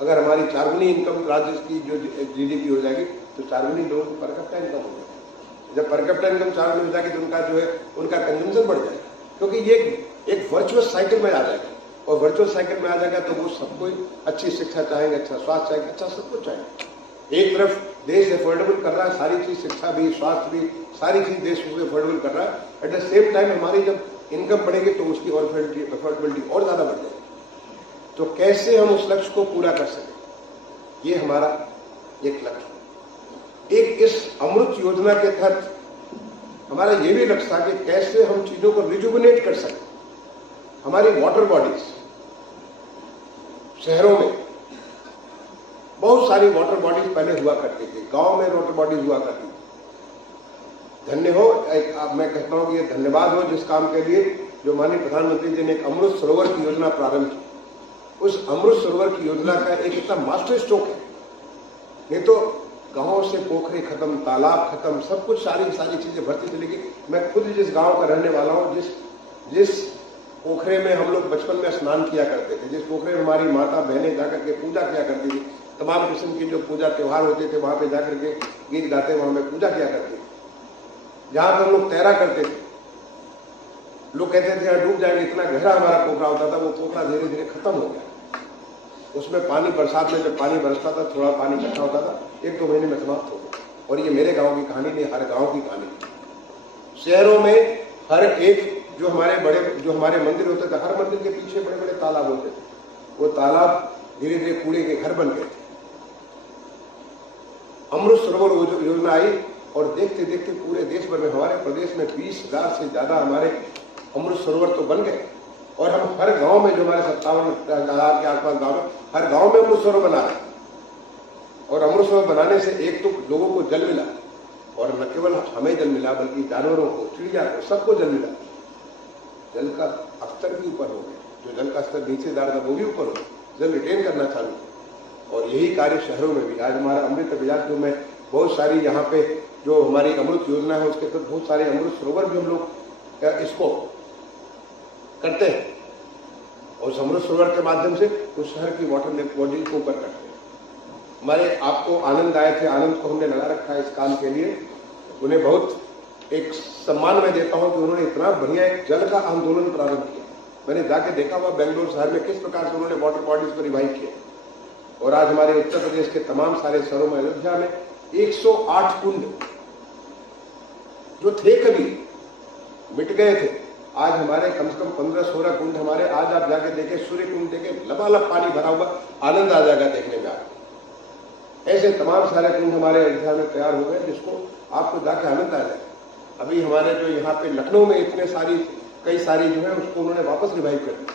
अगर हमारी 4 गुनी इनकम राज्य की जो जीडीपी हो जाएगी, तो 4 गुनी लोगों को पर कैपिटा इनकम हो जाएगी। जब पर कैपिटा इनकम 4 गुनी हो जाएगी तो उनका जो है, उनका कंजम्पशन बढ़ जाएगा, क्योंकि ये एक वर्चुअस साइकिल में आ जाएगा। और वर्चुअल साइकिल में आ जाएगा तो वो सब कोई अच्छी शिक्षा चाहेंगे, अच्छा स्वास्थ्य चाहेंगे, अच्छा सब कुछ चाहेंगे। एक तरफ देश अफोर्डेबल कर रहा है सारी चीज, शिक्षा भी, स्वास्थ्य भी, सारी चीज देश उसको अफोर्डेबल कर रहा है। एट द सेम टाइम हमारी जब इनकम बढ़ेगी तो उसकी अफोर्डेबिलिटी और ज्यादा बढ़ जाएगी। तो कैसे हम उस लक्ष्य को पूरा कर सकें, ये हमारा एक लक्ष्य। एक इस अमृत योजना के तहत हमारा ये भी लक्ष्य था कि कैसे हम चीजों को रिजुविनेट कर सकें। हमारी वाटर बॉडीज, शहरों में बहुत सारी वाटर बॉडीज पहले हुआ करती थी, गांव में वाटर बॉडीज हुआ करती थी। धन्य हो, मैं कहता हूं कि ये धन्यवाद हो जिस काम के लिए जो माननीय प्रधानमंत्री जी ने एक अमृत सरोवर की योजना प्रारंभ की। उस अमृत सरोवर की योजना का एक इतना मास्टर स्ट्रोक है। नहीं तो गांव से पोखरे खत्म, तालाब खत्म, सब कुछ सारी चीजें भरती चली गई। मैं खुद जिस गांव का रहने वाला हूं, जिस पोखरे में हम लोग बचपन में स्नान किया करते थे, जिस पोखरे में हमारी माता बहनें जाकर के पूजा किया करती थी, तमाम किस्म के जो पूजा त्योहार होते थे वहां पे जाकर के गीत गाते वहां में पूजा किया करते थे, जहां पर हम लोग तैरा करते थे। लोग कहते थे डूब जाएंगे, इतना गहरा हमारा पोखरा होता था। वो पोखरा धीरे धीरे खत्म हो गया। उसमें पानी, बरसात में जब पानी बरसता था, थोड़ा पानी इकट्ठा होता था, 1-2 महीने में समाप्त हो गया। और ये मेरे गांव की कहानी नहीं, हर गांव की कहानी। शहरों में हर एक जो हमारे मंदिर होते थे, हर मंदिर के पीछे बड़े बड़े तालाब होते थे। वो तालाब धीरे धीरे कूड़े के घर बन गए थे। अमृत सरोवर योजना आई और देखते देखते पूरे देश भर में, हमारे प्रदेश में 20,000 से ज्यादा हमारे अमृत सरोवर तो बन गए। और हम हर गांव में, जो हमारे 57,000 के आसपास गांव है, हर गांव में अमृत सरोवर बना रहे। और अमृत सरोवर बनाने से एक तो लोगों को जल मिला, और न केवल हमें जल मिला बल्कि जानवरों को, चिड़िया को, सबको जल मिला। जल का स्तर भी ऊपर हो गया, जो जल का स्तर नीचे जा रहा था वो भी ऊपर हो गया, जल रिटेन करना चालू। और यही कार्य शहरों में भी। आज हमारा अमृत अभियान जो में बहुत सारी यहाँ पे जो हमारी अमृत योजना है उसके तहत बहुत सारे अमृत सरोवर भी हम लोग इसको करते हैं। और उस अमृत सरोवर के माध्यम से उस शहर की वाटर बॉडी को ऊपर करते हैं। हमारे आपको आनंद आए थे, आनंद को हमने लगा रखा है इस काम के लिए। उन्हें बहुत एक सम्मान मैं देता हूं कि उन्होंने इतना बढ़िया एक जल का आंदोलन प्रारंभ किया। मैंने जाके देखा हुआ बेंगलुरु शहर में किस प्रकार से उन्होंने वाटर बॉडीज को रिवाइव किया। और आज हमारे उत्तर प्रदेश के तमाम सारे शहरों में, अयोध्या में 108 कुंड जो थे कभी मिट गए थे, आज हमारे कम से कम 15-16 कुंड हमारे, आज आप जाके देखें, सूर्य कुंड देखें, लबालब पानी भरा हुआ, आनंद आ जाएगा देखने में आपको। ऐसे तमाम सारे कुंड हमारे अयोध्या में तैयार हो गए जिसको आपको जाके आनंद आ जाए। अभी हमारे जो यहाँ पे लखनऊ में कई सारी जो है उसको उन्होंने वापस रिवाइव कर दी।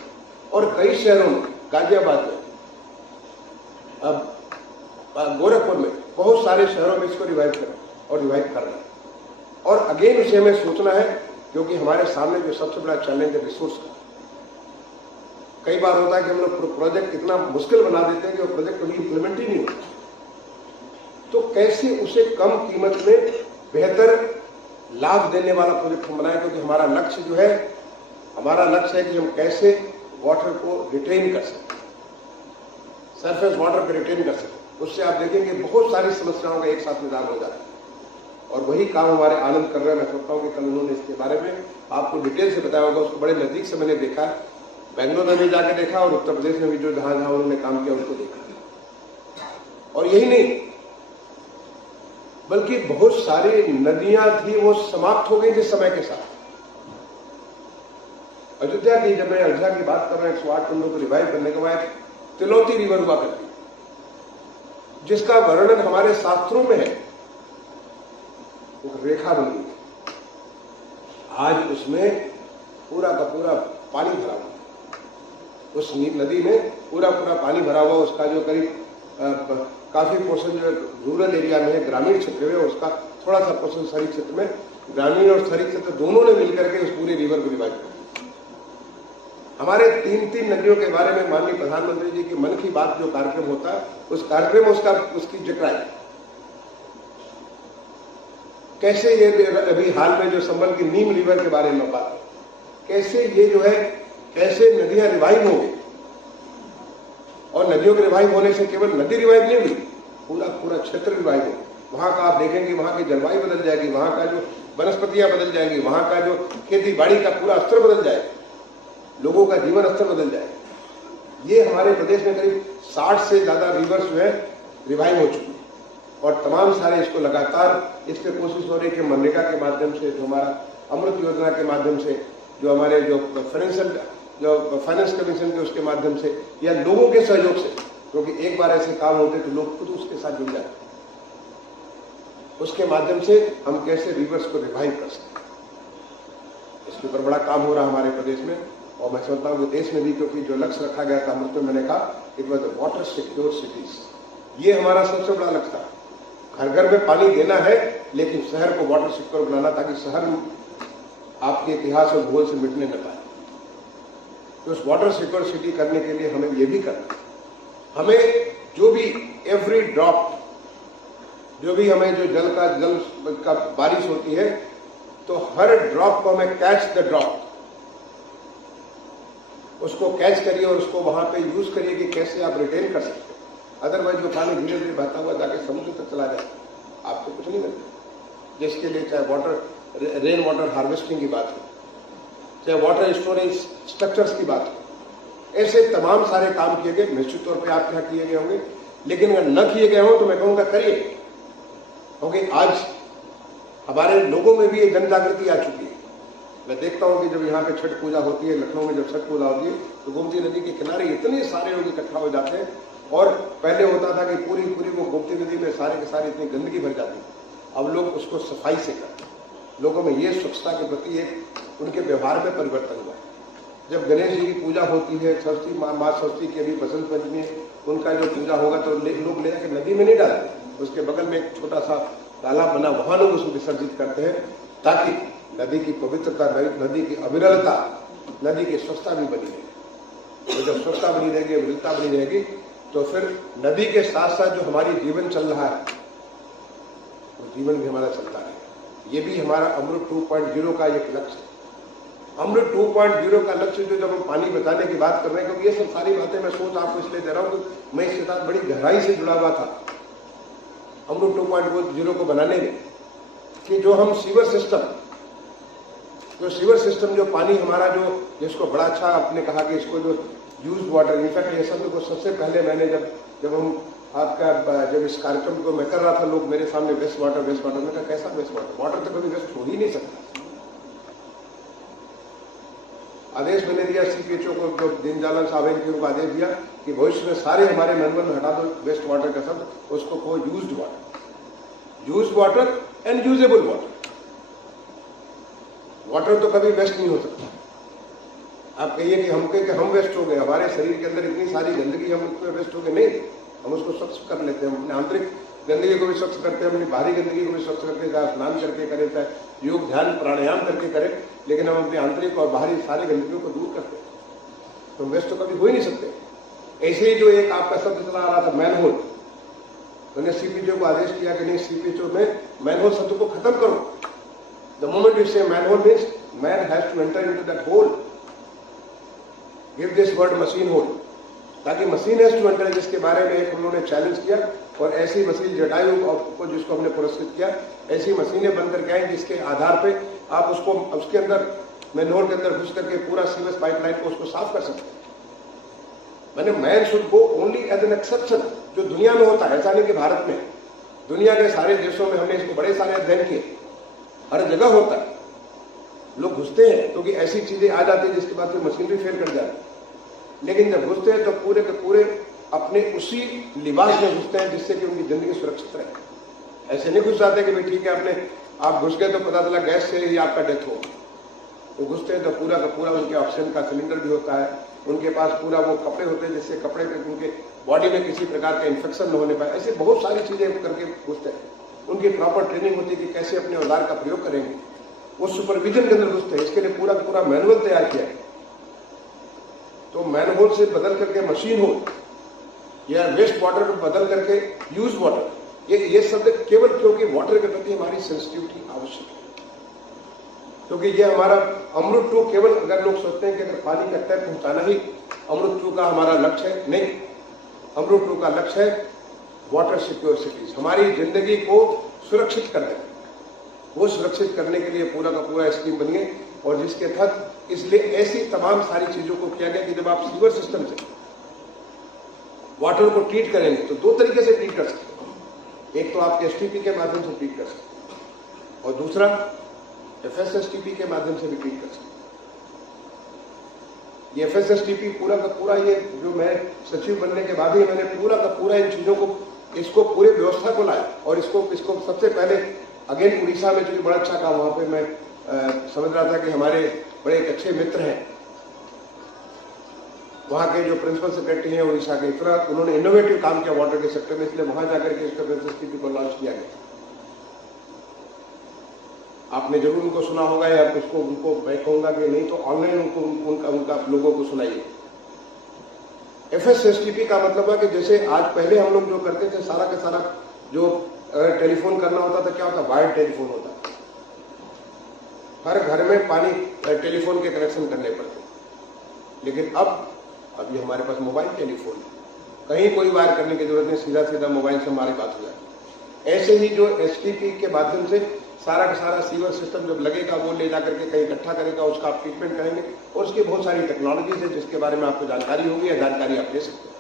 और कई शहरों में, गाजियाबाद में, अब गोरखपुर में, बहुत सारे शहरों में इसको रिवाइव कर रहे हैं। और अगेन उसे हमें सोचना है, क्योंकि हमारे सामने जो सबसे बड़ा चैलेंज है रिसोर्स का। कई बार होता है कि हम लोग प्रोजेक्ट इतना मुश्किल बना देते हैं कि वो प्रोजेक्ट कभी इंप्लीमेंट ही नहीं होता। तो कैसे उसे कम कीमत में बेहतर लाभ देने वाला प्रोजेक्ट हम बनाएं, क्योंकि हमारा लक्ष्य जो है, कि हम कैसे वाटर को रिटेन कर सकें, सरफेस वाटर को रिटेन कर सकें। उससे आप देखेंगे बहुत सारी समस्याओं का एक साथ निदान हो जाता है। और वही काम हमारे आनंद कर रहे हैं। मैं सोचता हूँ कि कल उन्होंने इसके बारे में आपको डिटेल से बताया होगा। उसको बड़े नजदीक से मैंने देखा, बेंगलोर में भी जाके देखा और उत्तर प्रदेश में भी जो जहां जहां उन्होंने काम किया उनको देखा। और यही नहीं, बल्कि बहुत सारी नदियां थी वो समाप्त हो गई थी समय के साथ। अयोध्या की, जब मैं अयोध्या की बात कर रहा हूं, 108 कुंडों को रिवाइव करने के बाद तिलौती रिवर हुआ करती, जिसका वर्णन हमारे शास्त्रों में है, वो रेखा बन गई। आज उसमें पूरा का पूरा पानी भरा हुआ, उस नदी में पूरा पानी भरा हुआ। उसका जो करीब काफी पोर्शन जो रूरल एरिया में है, ग्रामीण क्षेत्र में, उसका थोड़ा सा पोर्शन शहरी क्षेत्र में, ग्रामीण और शहरी क्षेत्र दोनों ने मिलकर के उस पूरे रिवर को रिवाइव किया। हमारे 3 नदियों के बारे में माननीय प्रधानमंत्री जी की मन की बात जो कार्यक्रम होता है, उस कार्यक्रम में उसकी जिक्र आई। कैसे ये अभी हाल में जो संबल की नीम रिवर के बारे में बात, कैसे ये जो है, कैसे नदियां रिवाइव हो गई। और नदियों के रिवाइव होने से केवल नदी रिवाइव नहीं हुई, पूरा क्षेत्र रिवाइव हो। वहां का आप देखेंगे, वहां की जलवायु बदल जाएगी, वहां का जो वनस्पतियां बदल जाएंगी, वहां का जो खेती बाड़ी का पूरा स्तर बदल जाएगा, लोगों का जीवन स्तर बदल जाएगा। ये हमारे प्रदेश में करीब 60 से ज्यादा रिवर्स जो है रिवाइव हो चुकी है। और तमाम सारे इसको लगातार इस पे कोशिश हो रही है कि मनरेगा के माध्यम से, जो हमारा अमृत योजना के माध्यम से, जो हमारे जो फाइनेंस कमीशन के उसके माध्यम से, या लोगों के सहयोग से, क्योंकि एक बार ऐसे काम होते तो लोग खुद उसके साथ जुड़ जाते, उसके माध्यम से हम कैसे रिवर्स को रिवाइव कर सकते हैं। इसके ऊपर बड़ा काम हो रहा है हमारे प्रदेश में, और मैं समझता हूँ कि देश में भी, क्योंकि जो लक्ष्य रखा गया था अमृत में, मैंने कहा it was water secure cities. ये हमारा सबसे बड़ा लक्ष्य था। घर घर में पानी देना है, लेकिन शहर को वाटर सिक्योर बनाना, ताकि शहर आपके इतिहास और भूगोल से मिटने न पाए। तो उस वाटर सिक्योर सिटी करने के लिए हमें ये भी करना है, हमें जो भी एवरी ड्रॉप, जो भी हमें जो जल का बारिश होती है, तो हर ड्रॉप को हमें कैच द ड्रॉप, उसको कैच करिए और उसको वहां पे यूज करिए कि कैसे आप रिटेन कर सकते हैं। अदरवाइज वो पानी धीरे धीरे बहता हुआ जाके समुद्र तक चला जाए, आपको कुछ नहीं मिलता। जिसके लिए चाहे वाटर रेन वाटर हार्वेस्टिंग की बात हो, चाहे वाटर स्टोरेज स्ट्रक्चर्स की बात हो, ऐसे तमाम सारे काम किए गए। निश्चित तौर पे आपके यहाँ किए गए होंगे, लेकिन अगर न किए गए हो तो मैं कहूंगा करिए, क्योंकि आज हमारे लोगों में भी ये जन जागृति आ चुकी है। मैं देखता हूं कि जब यहाँ पे छठ पूजा होती है, लखनऊ में जब छठ पूजा होती है, तो गोमती नदी के किनारे इतने सारे लोग इकट्ठा हो जाते हैं। और पहले होता था कि पूरी पूरी वो गोमती नदी में सारे के सारे इतनी गंदगी भर जाती है। अब लोग उसको सफाई से करते हैं। लोगों में ये स्वच्छता के प्रति एक उनके व्यवहार में परिवर्तन हुआ है। जब गणेश जी की पूजा होती है, सरस्वती माँ सरस्वती की अभी बसंत पंचमी उनका जो पूजा होगा, तो लोग ले जाकर नदी में नहीं डालते, उसके बगल में एक छोटा सा तालाब बना, वहां लोग उसको विसर्जित करते हैं, ताकि नदी की पवित्रता, नदी की अविरलता, नदी की स्वच्छता भी बनी रहेगी। तो जब स्वच्छता बनी रहेगी, अविरलता बनी रहेगी, तो फिर नदी के साथ साथ जो हमारी जीवन चल रहा है, वो जीवन भी हमारा चलता है। ये भी हमारा अमृत 2.0 का एक लक्ष्य है। अमृत 2.0 का लक्ष्य जो जब हम पानी बचाने की बात कर रहे हैं, क्योंकि ये सब सारी बातें मैं सोच आपको इसलिए दे रहा हूं कि मैं इसके साथ बड़ी गहराई से जुड़ा हुआ था अमृत 2.0 को बनाने में, कि जो हम सीवर सिस्टम जो पानी हमारा जो, जिसको बड़ा अच्छा आपने कहा कि इसको जो यूज वाटर, इनफैक्ट ये सब को सबसे पहले मैंने जब हम आपका जब इस कार्यक्रम को मैं कर रहा था, लोग मेरे सामने वेस्ट वाटर में कहा कैसा वेस्ट वाटर तो कभी वेस्ट हो ही नहीं सकता। आदेश मैंने दिया सीपीएचओ को, जो दीनदयाल साहब उनको आदेश दिया कि भविष्य में सारे हमारे मैनुअल में हटा दो वेस्ट वाटर का शब्द, उसको कहो used water and usable water. Water तो कभी वेस्ट नहीं हो सकता। आप कहिए कि हम वेस्ट हो गए, हमारे शरीर के अंदर इतनी सारी गंदगी, हम उसमें वेस्ट हो गए, नहीं, हम उसको स्वच्छ कर लेते हैं। अपने आंतरिक गंदगी को भी स्वच्छ करते हैं, अपनी बाहरी गंदगी को भी स्वच्छ करके, चाहे स्नान करके करें, चाहे योग ध्यान प्राणायाम करके करें, लेकिन हम अपनी आंतरिक और बाहरी सारी गंदगियों को दूर करते हैं। तो वेस्ट तो कभी हो ही नहीं सकते। ऐसे ही जो एक आपका शब्द चला आ रहा था मैनहोल, मैंने सीपीएचओ को आदेश किया कि नहीं, सीपीएचओ में मैनहोल शब्द को खत्म करो। The moment you say manhole means man has to enter into that hole, give this word machine hole, ताकि मशीन हैज टू एंटर, जिसके बारे में एक हम लोगों ने चैलेंज किया, और ऐसी मशीन जटायु को जिसको हमने पुरस्कृत किया, ऐसी मशीनें बन करके आई जिसके आधार पे आप उसको उसके अंदर मैनहोल के अंदर घुस करके पूरा सीवेज पाइपलाइन को उसको साफ कर सकते हैं। मैंने man should go only as an exception, जो दुनिया में होता है, ऐसा नहीं कि भारत में, दुनिया के सारे देशों में हमने इसको बड़े सारे अध्ययन किए, हर जगह होता है। लोग घुसते हैं क्योंकि ऐसी चीजें आ जाती है जिसके बाद फिर मशीन भी फेल कर जाती है, लेकिन जब घुसते हैं तो पूरे के पूरे अपने उसी लिबास में घुसते हैं जिससे कि उनकी जिंदगी सुरक्षित रहे। ऐसे नहीं घुस जाते कि भाई ठीक है आप घुस गए तो पता चला गैस से ही आपका डेथ हो। वो घुसते हैं तो पूरा का पूरा उनके ऑक्सीजन का सिलेंडर भी होता है, उनके पास पूरा वो कपड़े होते हैं जिससे कपड़े पे उनके बॉडी में किसी प्रकार का इन्फेक्शन न होने पाए। ऐसी बहुत सारी चीजें करके घुसते हैं। उनकी प्रॉपर ट्रेनिंग होती है कि कैसे अपने औजार का प्रयोग करेंगे, वो सुपरविजन के अंदर घुसते हैं। इसके लिए पूरा पूरा मैनुअल तैयार किया है। तो मैनहोल से बदल करके मशीन होल, या वेस्ट वाटर को बदल करके यूज वाटर, ये शब्द केवल क्योंकि वाटर के प्रति हमारी सेंसिटिविटी आवश्यक है, क्योंकि ये हमारा अमृत 2 केवल, अगर लोग सोचते हैं कि अगर पानी का टैप पहुंचाना ही अमृत 2 का हमारा लक्ष्य है, नहीं, अमृत 2 का लक्ष्य है वाटर सिक्योर सिटीज, हमारी जिंदगी को सुरक्षित करने, वो सुरक्षित करने के लिए पूरा का पूरा स्कीम बनी है। और जिसके तहत इसलिए ऐसी तमाम सारी चीजों को किया गया कि जब आप सीवर सिस्टम से वाटर को ट्रीट करेंगे तो 2 तरीके से ट्रीट कर सकते हैं। एक तो आप एसटीपी के माध्यम से ट्रीट कर सकते हैं, और दूसरा एफएसएसटीपी के माध्यम से भी ट्रीट कर सकते हैं। ये एफएसएसटीपी पूरा का पूरा, ये जो मैं सचिव बनने के बाद ही मैंने पूरा का पूरा इन चीजों को, इसको पूरी व्यवस्था को लाया, और इसको सबसे पहले अगेन उड़ीसा में जो बड़ा अच्छा काम, वहां पे मैं समझ रहा था कि हमारे बड़े एक अच्छे मित्र हैं, वहाँ के जो प्रिंसिपल सेक्रेटरी हैं उड़ीसा के, इतना उन्होंने इनोवेटिव काम किया वाटर के सेक्टर में, इसलिए वहां जाकर के इसका एसटीपी को लॉन्च किया गया। आपने जरूर उनको सुना होगा या उसको उनको मैं कहूंगा कि नहीं तो ऑनलाइन उनका लोगों को सुनाइए। FSSTP का मतलब है कि जैसे आज पहले हम लोग जो करते थे सारा का सारा जो टेलीफोन करना होता था, क्या होता, वायर्ड टेलीफोन होता, हर घर में पानी टेलीफोन के कनेक्शन करने पड़ते, लेकिन अभी हमारे पास मोबाइल टेलीफोन है, कहीं कोई वायर करने की जरूरत नहीं, सीधा सीधा मोबाइल से हमारी बात हो जाती। ऐसे ही जो STP के माध्यम से सारा का सारा सीवर सिस्टम जब लगेगा वो ले जाकर के कहीं इकट्ठा करेगा, उसका आप ट्रीटमेंट करेंगे, और उसकी बहुत सारी टेक्नोलॉजीज है जिसके बारे में आपको जानकारी होगी या जानकारी आप ले सकते हैं।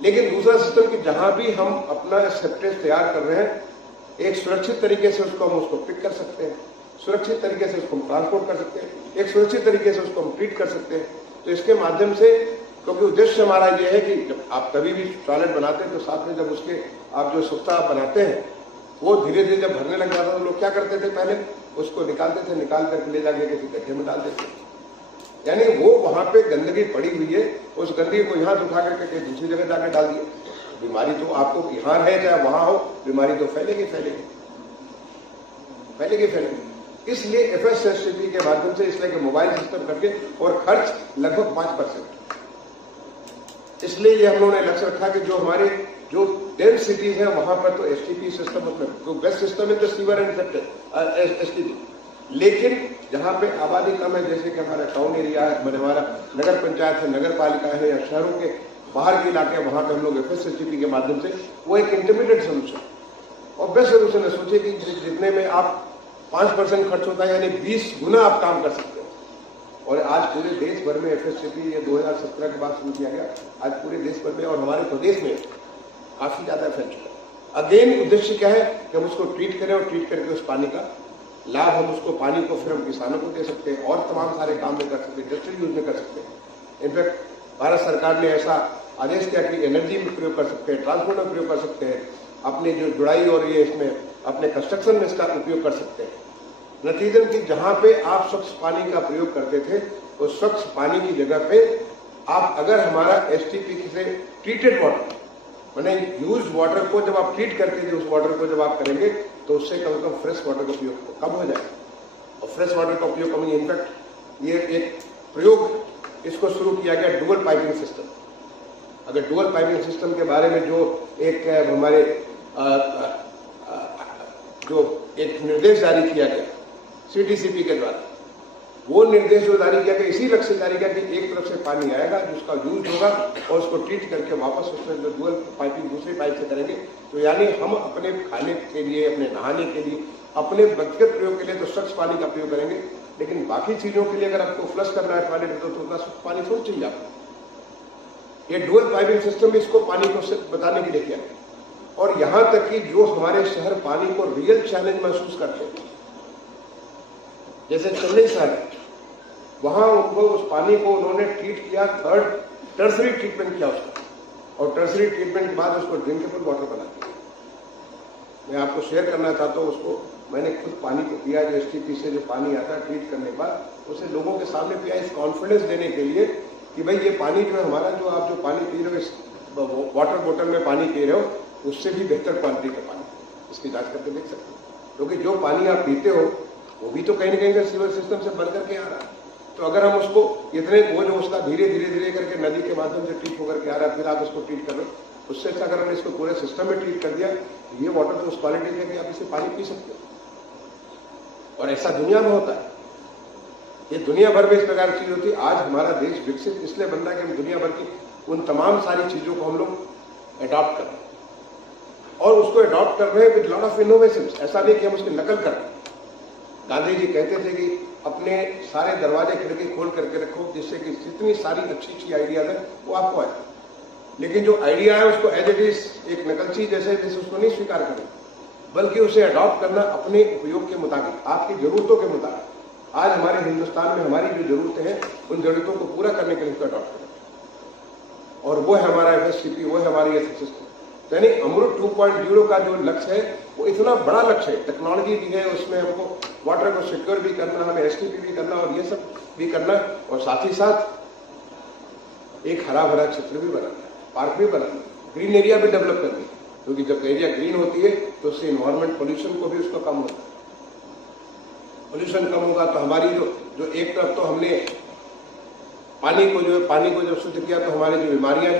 लेकिन दूसरा सिस्टम कि जहां भी हम अपना सेप्टेज तैयार कर रहे हैं, एक सुरक्षित तरीके से उसको हम उसको पिक कर सकते हैं, सुरक्षित तरीके से उसको हम ट्रांसपोर्ट कर सकते हैं, एक सुरक्षित तरीके से उसको हम ट्रीट कर सकते हैं। तो इसके माध्यम से, क्योंकि उद्देश्य हमारा यह है कि जब आप कभी भी टॉयलेट बनाते हैं तो साथ में जब उसके आप जो सुख्ता बनाते हैं वो धीरे धीरे जब भरने लग जाता तो लोग क्या करते थे, पहले उसको निकालते थे, निकाल करके ले जाके किसी गड्ढे में डाल देते थे, यानी वो वहां पे गंदगी पड़ी हुई है, उस गंदगी को यहाँ से उठा करके कहीं दूसरी जगह जाके डाल दिए। बीमारी तो आपको यहाँ है चाहे वहां हो, बीमारी तो फैलेगी फैलेगी फैलेगी फैलेगी। इसलिए FSSTP के माध्यम से, इसलिए कि मोबाइल सिस्टम करके, और खर्च लगभग 5%, इसलिए ये हम लोगों ने लक्ष्य रखा कि जो हमारे जो 10 सिटीज हैं वहां पर तो STP सिस्टम, तो बेस्ट सिस्टम है तो सीवर एंड सेप्टेज STP, लेकिन जहां पे आबादी कम है, जैसे कि हमारा टाउन एरिया है, हमारा नगर पंचायत है, नगर पालिका है, या शहरों के बाहर के इलाके, वहां पे हम लोग FSSTP के माध्यम से वो एक इंटरमीडिएट सोल्यूशन और बेस्ट सोल्यूशन है। सोचिए कि जितने में आप 5% खर्च होता है, यानी 20 गुना आप काम कर सकते हो। और आज पूरे देश भर में FSSTP ये 2017 के बाद शुरू किया गया, आज पूरे देश भर में और हमारे प्रदेश में काफी ज्यादा फैल चुका है। अगेन उद्देश्य क्या है कि हम उसको ट्रीट करें, और ट्रीट करके उस पानी का लाभ हम उसको पानी को फिर हम किसानों को दे सकते हैं, और तमाम सारे काम में कर सकते हैं, इंडस्ट्रियल यूज में कर सकते हैं। इनफैक्ट भारत सरकार ने ऐसा आदेश दिया कि एनर्जी में प्रयोग कर सकते हैं, ट्रांसपोर्ट में प्रयोग कर सकते हैं, अपने जो जुड़ाई और ये इसमें अपने कंस्ट्रक्शन में इसका उपयोग कर सकते हैं। नतीजन की जहां पे आप स्वच्छ पानी का प्रयोग करते थे, उस स्वच्छ पानी की जगह पे आप अगर हमारा STP से ट्रीटेड वाटर, मैंने यूज वाटर को जब आप ट्रीट करके उस वाटर को जब आप करेंगे तो उससे कम से कम फ्रेश वाटर का उपयोग कम हो जाएगा, और फ्रेश वाटर का उपयोग कम। इनफैक्ट ये एक प्रयोग इसको शुरू किया गया डुअल पाइपिंग सिस्टम। अगर डुअल पाइपिंग सिस्टम के बारे में जो एक हमारे जो एक निर्देश जारी किया गया CTCP के द्वारा, वो निर्देश जो जारी किया गया इसी लक्ष्य से जारी किया कि एक तरफ से पानी आएगा जिसका यूज होगा, और उसको ट्रीट करके वापस उसमें जो डुअल पाइपिंग दूसरी पाइप से करेंगे, तो यानी हम अपने खाने के लिए, अपने नहाने के लिए, अपने व्यक्तिगत प्रयोग के लिए तो स्वच्छ पानी का प्रयोग करेंगे, लेकिन बाकी चीजों के लिए अगर आपको फ्लश करना है टॉयलेट में तो उतना स्वच्छ पानी थोड़ा चाहिए आपको। ये डुअल पाइपिंग सिस्टम इसको पानी को बताने के लिए किया, और यहां तक कि जो हमारे शहर पानी को रियल चैलेंज महसूस करते हैं, जैसे चेन्नई शहर है, वहां उनको उस पानी को उन्होंने ट्रीट किया, टर्सरी ट्रीटमेंट किया उसका, और टर्सरी ट्रीटमेंट के बाद उसको ड्रिंकेबल वाटर बना दिया। मैं आपको शेयर करना चाहता हूं उसको, मैंने खुद पानी को पिया, जो STP से जो पानी आता है ट्रीट करने के बाद, उसे लोगों के सामने पिया, इस कॉन्फिडेंस देने के लिए कि भाई ये पानी जो है हमारा, जो आप जो पानी पी रहे हो, इस वाटर बोतल में पानी पी रहे हो, उससे भी बेहतर क्वालिटी का पानी, इसकी जांच करके देख सकते हो। क्योंकि जो पानी आप पीते हो वो भी तो कहीं ना कहीं सीवर सिस्टम से बन करके आ रहा है। तो अगर हम उसको इतने वो जो उसका धीरे धीरे धीरे करके नदी के माध्यम से ट्रीट होकर के आ रहा है, फिर आप इसको ट्रीट कर रहे हो, उससे अच्छा अगर हमने इसको पूरे सिस्टम में ट्रीट कर दिया, ये वाटर तो उस क्वालिटी है कि आप इसे पानी पी सकते हो। और ऐसा दुनिया में होता है, ये दुनिया भर में इस प्रकार की चीज होती है। आज हमारा देश विकसित इसलिए बन रहा है कि हम दुनिया भर की उन तमाम सारी चीजों को हम लोग अडॉप्ट कर रहे हैं, और उसको अडॉप्ट कर रहे हैं विद लॉट ऑफ इनोवेशन। ऐसा नहीं कि हम उसकी नकल कर रहे हैं। गांधी जी कहते थे कि अपने सारे दरवाजे खिड़की खोल करके रखो, जिससे कि जितनी सारी अच्छी अच्छी आइडियाज है वो आपको आए, लेकिन जो आइडिया है उसको एज इट इज एक नकलची जैसे उसको नहीं स्वीकार करें, बल्कि उसे अडॉप्ट करना अपने उपयोग के मुताबिक, आपकी जरूरतों के मुताबिक। आज हमारे हिंदुस्तान में हमारी जो जरूरतें हैं, उन जरूरतों को पूरा करने के लिए उसको अडॉप्ट करें, और वो है हमारा FSTP, वो है हमारी सिस्टम। यानी अमृत 2.0 का जो लक्ष्य है वो इतना बड़ा लक्ष्य है, टेक्नोलॉजी भी है उसमें, हमको वाटर को सिक्योर भी करना, हमें एसटीपी भी करना और ये सब भी करना, और साथ ही साथ एक हरा भरा क्षेत्र भी बनाना, पार्क भी बनाना, ग्रीन एरिया भी डेवलप करनी, क्योंकि जब एरिया ग्रीन होती है तो उससे इन्वायरमेंट पोल्यूशन को भी उसका कम होता है। पोल्यूशन कम होगा तो हमारी जो एक तरफ तो हमने पानी को जब शुद्ध किया तो हमारी जो बीमारियां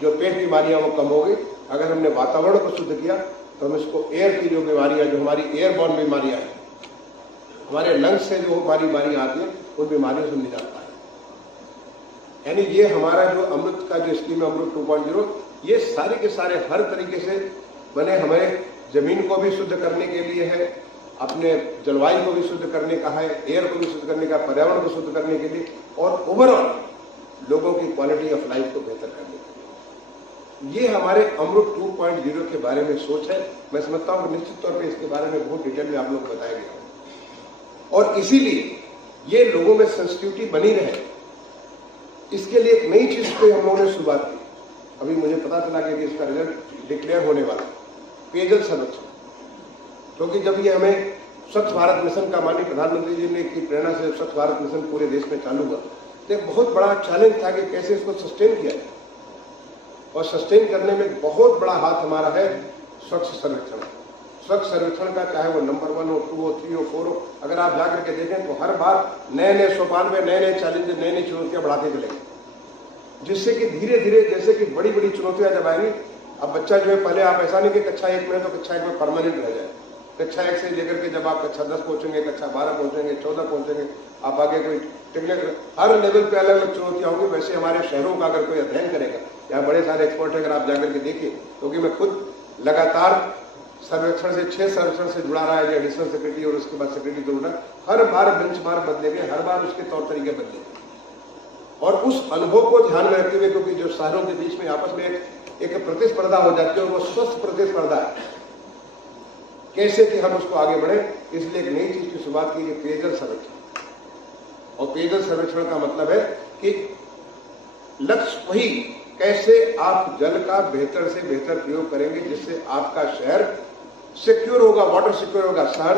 जो पेट बीमारियां वो कम हो गई। अगर हमने वातावरण को शुद्ध किया तो हम इसको एयर की जो बीमारियां, जो हमारी एयरबॉर्न बीमारियां हैं, हमारे लंग्स से जो हमारी बीमारियां आती हैं, उन बीमारियों से निजात पाए। यानी ये हमारा जो अमृत का जो स्कीम है, अमृत 2.0, ये सारे के सारे हर तरीके से बने, हमें जमीन को भी शुद्ध करने के लिए है, अपने जलवायु को भी शुद्ध करने का है, एयर को भी शुद्ध करने का, पर्यावरण को शुद्ध करने के लिए, और ओवरऑल लोगों की क्वालिटी ऑफ लाइफ को बेहतर करने के लिए। ये हमारे अमृत 2.0 के बारे में सोच है। मैं समझता हूं कि निश्चित तौर पर इसके बारे में बहुत डिटेल में आप लोग बताया गया, और इसीलिए ये लोगों में सेंसिटिविटी बनी रहे, इसके लिए एक नई चीज पे हम लोगों ने शुरुआत की। अभी मुझे पता चला कि इसका रिजल्ट डिक्लेयर होने वाला, पेयजल संरक्षण। क्योंकि जब ये हमें स्वच्छ भारत मिशन का माननीय प्रधानमंत्री जी ने की प्रेरणा से स्वच्छ भारत मिशन पूरे देश में चालू हुआ, तो एक बहुत बड़ा चैलेंज था कि कैसे इसको सस्टेन किया जाए, और सस्टेन करने में बहुत बड़ा हाथ हमारा है स्वच्छ सर्वेक्षण। स्वच्छ सर्वेक्षण का चाहे वो नंबर 1 हो, 2 हो, 3 हो, 4 हो, अगर आप जाकर के देखें तो हर बार नए नए सोपान में नए नए चैलेंज, नई नई चुनौतियां बढ़ाते चलेंगे, जिससे कि धीरे धीरे जैसे कि बड़ी बड़ी चुनौतियां जब आएंगी, अब बच्चा जो है, पहले आप ऐसा नहीं कि कक्षा 1 में तो कक्षा 1 में परमानेंट रह जाए। कक्षा 1 से लेकर के जब आप कक्षा 10 पहुंचेंगे, कक्षा 12 पहुंचेंगे, 14 पहुंचेंगे, आप आगे कोई टेक्निकल, हर लेवल पे अलग अलग चुनौतियां होंगी। वैसे हमारे शहरों का अगर कोई अध्ययन करेगा, यहाँ बड़े सारे एक्सपर्ट है, अगर आप जाकर के देखिए, क्योंकि मैं खुद लगातार सर्वेक्षण से 6 सर्वेक्षण से जुड़ा रहा है, एडिशनल सेक्रेटरी और उसके बाद सेक्रेटरी जुड़ रहा है, हर बार बेंचमार्क बदलेंगे, हर बार उसके तौर तरीके बदलेंगे, और उस अनुभव को ध्यान में रखते हुए, क्योंकि जो शहरों के बीच में आपस में एक प्रतिस्पर्धा हो जाती है, और वो स्वस्थ प्रतिस्पर्धा है, कैसे कि हम उसको आगे बढ़े, इसलिए एक नई चीज की शुरुआत की, पेयजल सर्वेक्षण। और पेयजल सर्वेक्षण का मतलब है कि लक्ष्य वही, कैसे आप जल का बेहतर से बेहतर प्रयोग करेंगे, जिससे आपका शहर सिक्योर होगा, वाटर सिक्योर होगा, शहर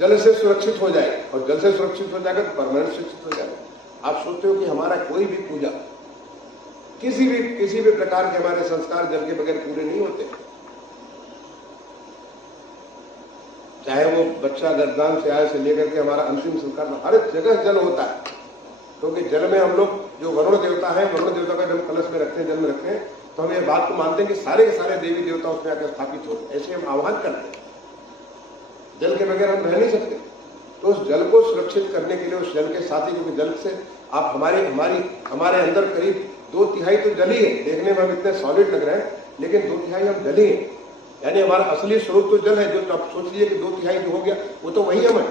जल से सुरक्षित हो जाए, और जल से सुरक्षित हो जाएगा तो परमानेंट सुरक्षित हो जाएगा। आप सोचते हो कि हमारा कोई भी पूजा, किसी भी प्रकार के हमारे संस्कार जल के बगैर पूरे नहीं होते। चाहे वो बच्चा गर्भदान से आए से लेकर के हमारा अंतिम संस्कार, हर जगह जल होता है, क्योंकि जल में हम लोग जो वरुण देवता है, वरुण देवता का जब कलश में रखते हैं, जल में रखते हैं, तो हम ये बात को मानते हैं कि सारे के सारे देवी देवता उसमें आकर स्थापित होते हैं। ऐसे हम आह्वान करते हैं, जल के बगैर हम रह नहीं सकते। तो उस जल को सुरक्षित करने के लिए, उस जल के साथ ही, क्योंकि जल से आप हमारे अंदर करीब 2/3 तो जल ही है। देखने में हम इतने सॉलिड लग रहे हैं, लेकिन 2/3 हम जल ही है, यानी हमारा असली स्वरूप तो जल है। जो आप सोच लीजिए कि 2/3 जो हो गया, वो तो वही हम है।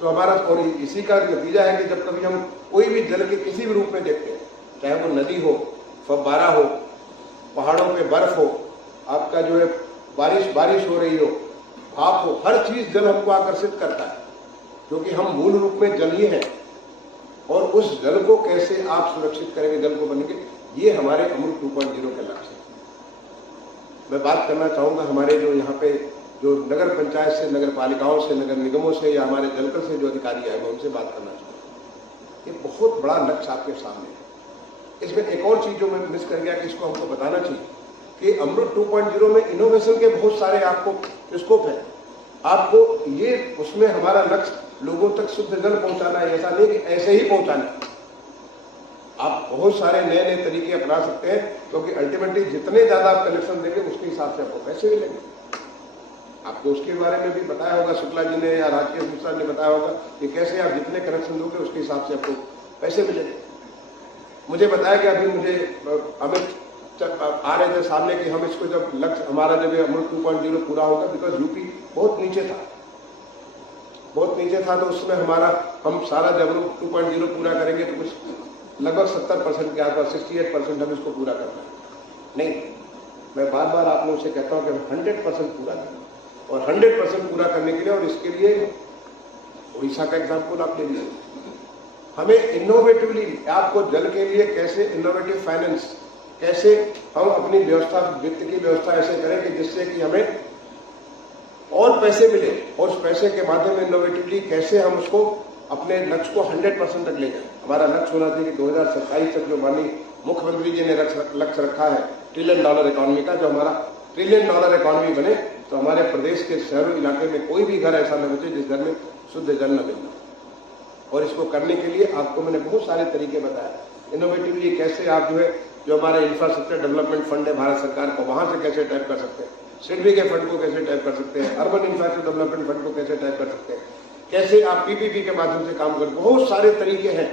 तो हमारा, और इसी का नतीजा है कि जब कभी हम कोई भी जल के किसी भी रूप में देखते हैं, चाहे वो नदी हो, फव्वारा हो, पहाड़ों पे बर्फ हो, आपका जो है बारिश हो रही हो, भाप हो, हर चीज जल हमको आकर्षित करता है, क्योंकि हम मूल रूप में जल ही हैं। और उस जल को कैसे आप सुरक्षित करेंगे, जल को बनेंगे, ये हमारे अमृत 2.0 के लक्ष्य है। मैं बात करना चाहूंगा हमारे जो यहाँ पे जो नगर पंचायत से, नगर पालिकाओं से, नगर निगमों से, या हमारे जलकर से जो अधिकारी आए, मैं उनसे बात करना चाहूंगा। ये बहुत बड़ा लक्ष्य आपके सामने है। इसमें एक और चीज जो मैं मिस कर गया कि इसको हमको बताना चाहिए कि अमृत 2.0 में इनोवेशन के बहुत सारे आपको स्कोप है। आपको ये, उसमें हमारा लक्ष्य लोगों तक शुद्ध जल पहुंचाना है, ऐसा नहीं कि ऐसे ही पहुंचाना। आप बहुत सारे नए नए तरीके अपना सकते हैं, क्योंकि अल्टीमेटली जितने ज्यादा आप कनेक्शन देंगे उसके हिसाब से आपको पैसे मिलेंगे। आपको उसके बारे में भी बताया होगा, शुक्ला जी ने या राजकीय मिश्रा ने बताया होगा कि कैसे आप जितने कनेक्शन दोगे उसके हिसाब से आपको पैसे मिलेंगे। मुझे बताया कि अभी मुझे अमित आ रहे थे सामने कि हम इसको जब लक्ष्य हमारा जब अमृत 2.0 पूरा होगा, बिकॉज यूपी बहुत नीचे था, तो उसमें हम सारा जब अमृत 2.0 पूरा करेंगे तो कुछ लगभग 70% के आसपास, 68% हम इसको पूरा करना है। नहीं, मैं बार बार आप लोगों से कहता हूं कि हम 100% पूरा करें, और 100% पूरा करने के लिए, और इसके लिए उड़ीसा का एग्जाम्पल आप ले लीजिए। हमें इनोवेटिवली, आपको जल के लिए कैसे इनोवेटिव फाइनेंस, कैसे हम अपनी व्यवस्था, वित्त की व्यवस्था ऐसे करें कि जिससे कि हमें और पैसे मिले और उस पैसे के माध्यम में इनोवेटिवली कैसे हम उसको अपने लक्ष्य को 100% तक ले जाए। हमारा लक्ष्य होना चाहिए कि 2027 तक जो माननीय मुख्यमंत्री जी ने लक्ष्य रखा है $1 ट्रिलियन इकोनॉमी का, जो हमारा $1 ट्रिलियन इकोनॉमी बने तो हमारे प्रदेश के शहरों इलाके में कोई भी घर ऐसा न बचे जिस घर में शुद्ध जल न मिलना। और इसको करने के लिए आपको मैंने बहुत सारे तरीके बताया। इनोवेटिवली कैसे आप जो हमारे इंफ्रास्ट्रक्चर डेवलपमेंट फंड है भारत सरकार को, वहां से कैसे टैप कर सकते हैं, सिडबी के फंड को कैसे टैप कर सकते हैं, अर्बन इंफ्रास्ट्रक्चर डेवलपमेंट फंड को कैसे टैप कर सकते हैं, कैसे आप पीपीपी के माध्यम से काम करें, बहुत सारे तरीके हैं।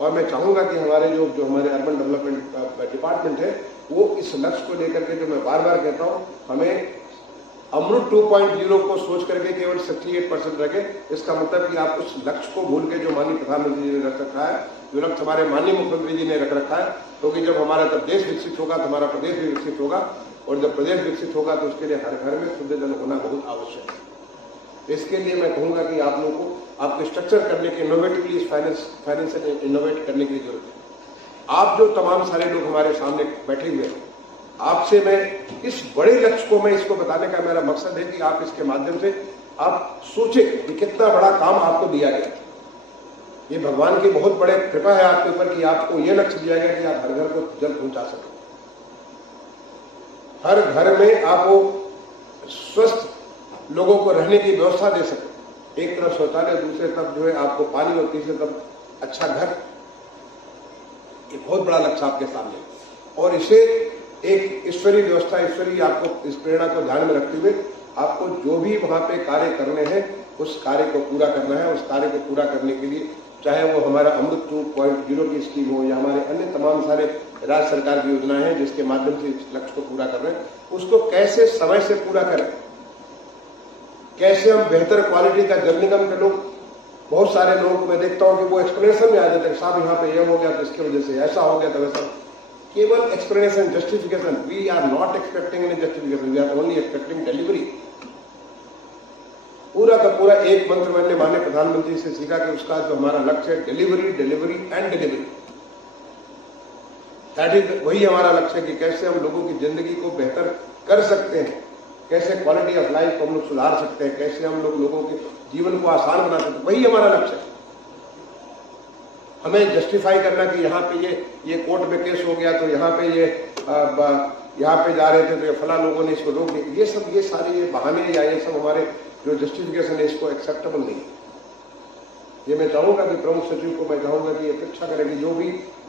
और मैं चाहूंगा कि हमारे जो हमारे अर्बन डेवलपमेंट डिपार्टमेंट है वो इस लक्ष्य को लेकर के, जो मैं बार बार कहता हूं, हमें अमृत 2.0 को सोच करके केवल 68% रखे। इसका मतलब कि आप उस लक्ष्य को भूल के जो माननीय प्रधानमंत्री जी ने रख रखा है, जो लक्ष्य हमारे माननीय मुख्यमंत्री जी ने रख रखा है, क्योंकि जब हमारा जब देश विकसित होगा तो हमारा प्रदेश भी विकसित होगा, और जब प्रदेश विकसित होगा तो उसके लिए हर घर में शुद्ध जल होना बहुत आवश्यक है। इसके लिए मैं कहूंगा कि आप लोगों को आपको स्ट्रक्चर करने के, इनोवेटिवली इस फाइनेंशियल इनोवेट करने की जरूरत है। आप जो तमाम सारे लोग हमारे सामने बैठे हुए हैं, आपसे मैं इस बड़े लक्ष्य को, मैं इसको बताने का मेरा मकसद है कि आप इसके माध्यम से आप सोचें कि कितना बड़ा काम आपको दिया गया। ये भगवान की बहुत बड़े कृपा है आपके ऊपर कि आपको ये लक्ष्य दिया गया कि आप हर घर को जल पहुंचा सकें, हर घर में आप वो स्वस्थ लोगों को रहने की व्यवस्था दे सके। एक तरफ शौचालय, दूसरे तरफ आपको पानी, और तीसरे तरफ अच्छा घर। ये बहुत बड़ा लक्ष्य आपके सामने, और इसे एक ईश्वरीय व्यवस्था, ईश्वरीय आपको इस प्रेरणा को ध्यान में रखते हुए आपको जो भी वहां पे कार्य करने हैं उस कार्य को पूरा करना है। उस कार्य को पूरा करने के लिए चाहे वो हमारा अमृत 2.0 की स्कीम हो या हमारे अन्य तमाम सारे राज्य सरकार की योजनाएं हैं जिसके माध्यम से इस लक्ष्य को पूरा कर रहे हैं, उसको कैसे समय से पूरा करें, कैसे हम बेहतर क्वालिटी का जल निगम के लोग, बहुत सारे लोगों को मैं देखता हूं कि वो एक्सप्लेनेशन में आ जाते हैं, साहब यहाँ पे ये हो गया तो इसकी वजह से ऐसा हो गया तो वैसा। केवल explanation, justification, we are not expecting any justification, we are only expecting delivery. पूरा का पूरा एक मंत्र मैंने माननीय प्रधानमंत्री से सीखा कि उसका जो हमारा लक्ष्य है, delivery, delivery and delivery. That is, वही हमारा लक्ष्य है कि कैसे हम लोगों की जिंदगी को बेहतर कर सकते हैं, कैसे क्वालिटी ऑफ लाइफ को हम लोग सुधार सकते हैं, कैसे हम लोगों के जीवन को आसान बना सकते हैं, वही हमारा लक्ष्य है। हमें जस्टिफाई करना कि यहाँ पे ये कोर्ट में केस हो गया तो यहाँ पे यहाँ पे जा रहे थे तो ये फला लोगों ने इसको रोक दिया, ये सारे ये बहाने या ये सब हमारे जो जस्टिफिकेशन है इसको एक्सेप्टेबल नहीं है। ये मैं चाहूंगा कि प्रमुख सचिव को मैं चाहूंगा कि अपेक्षा करें कि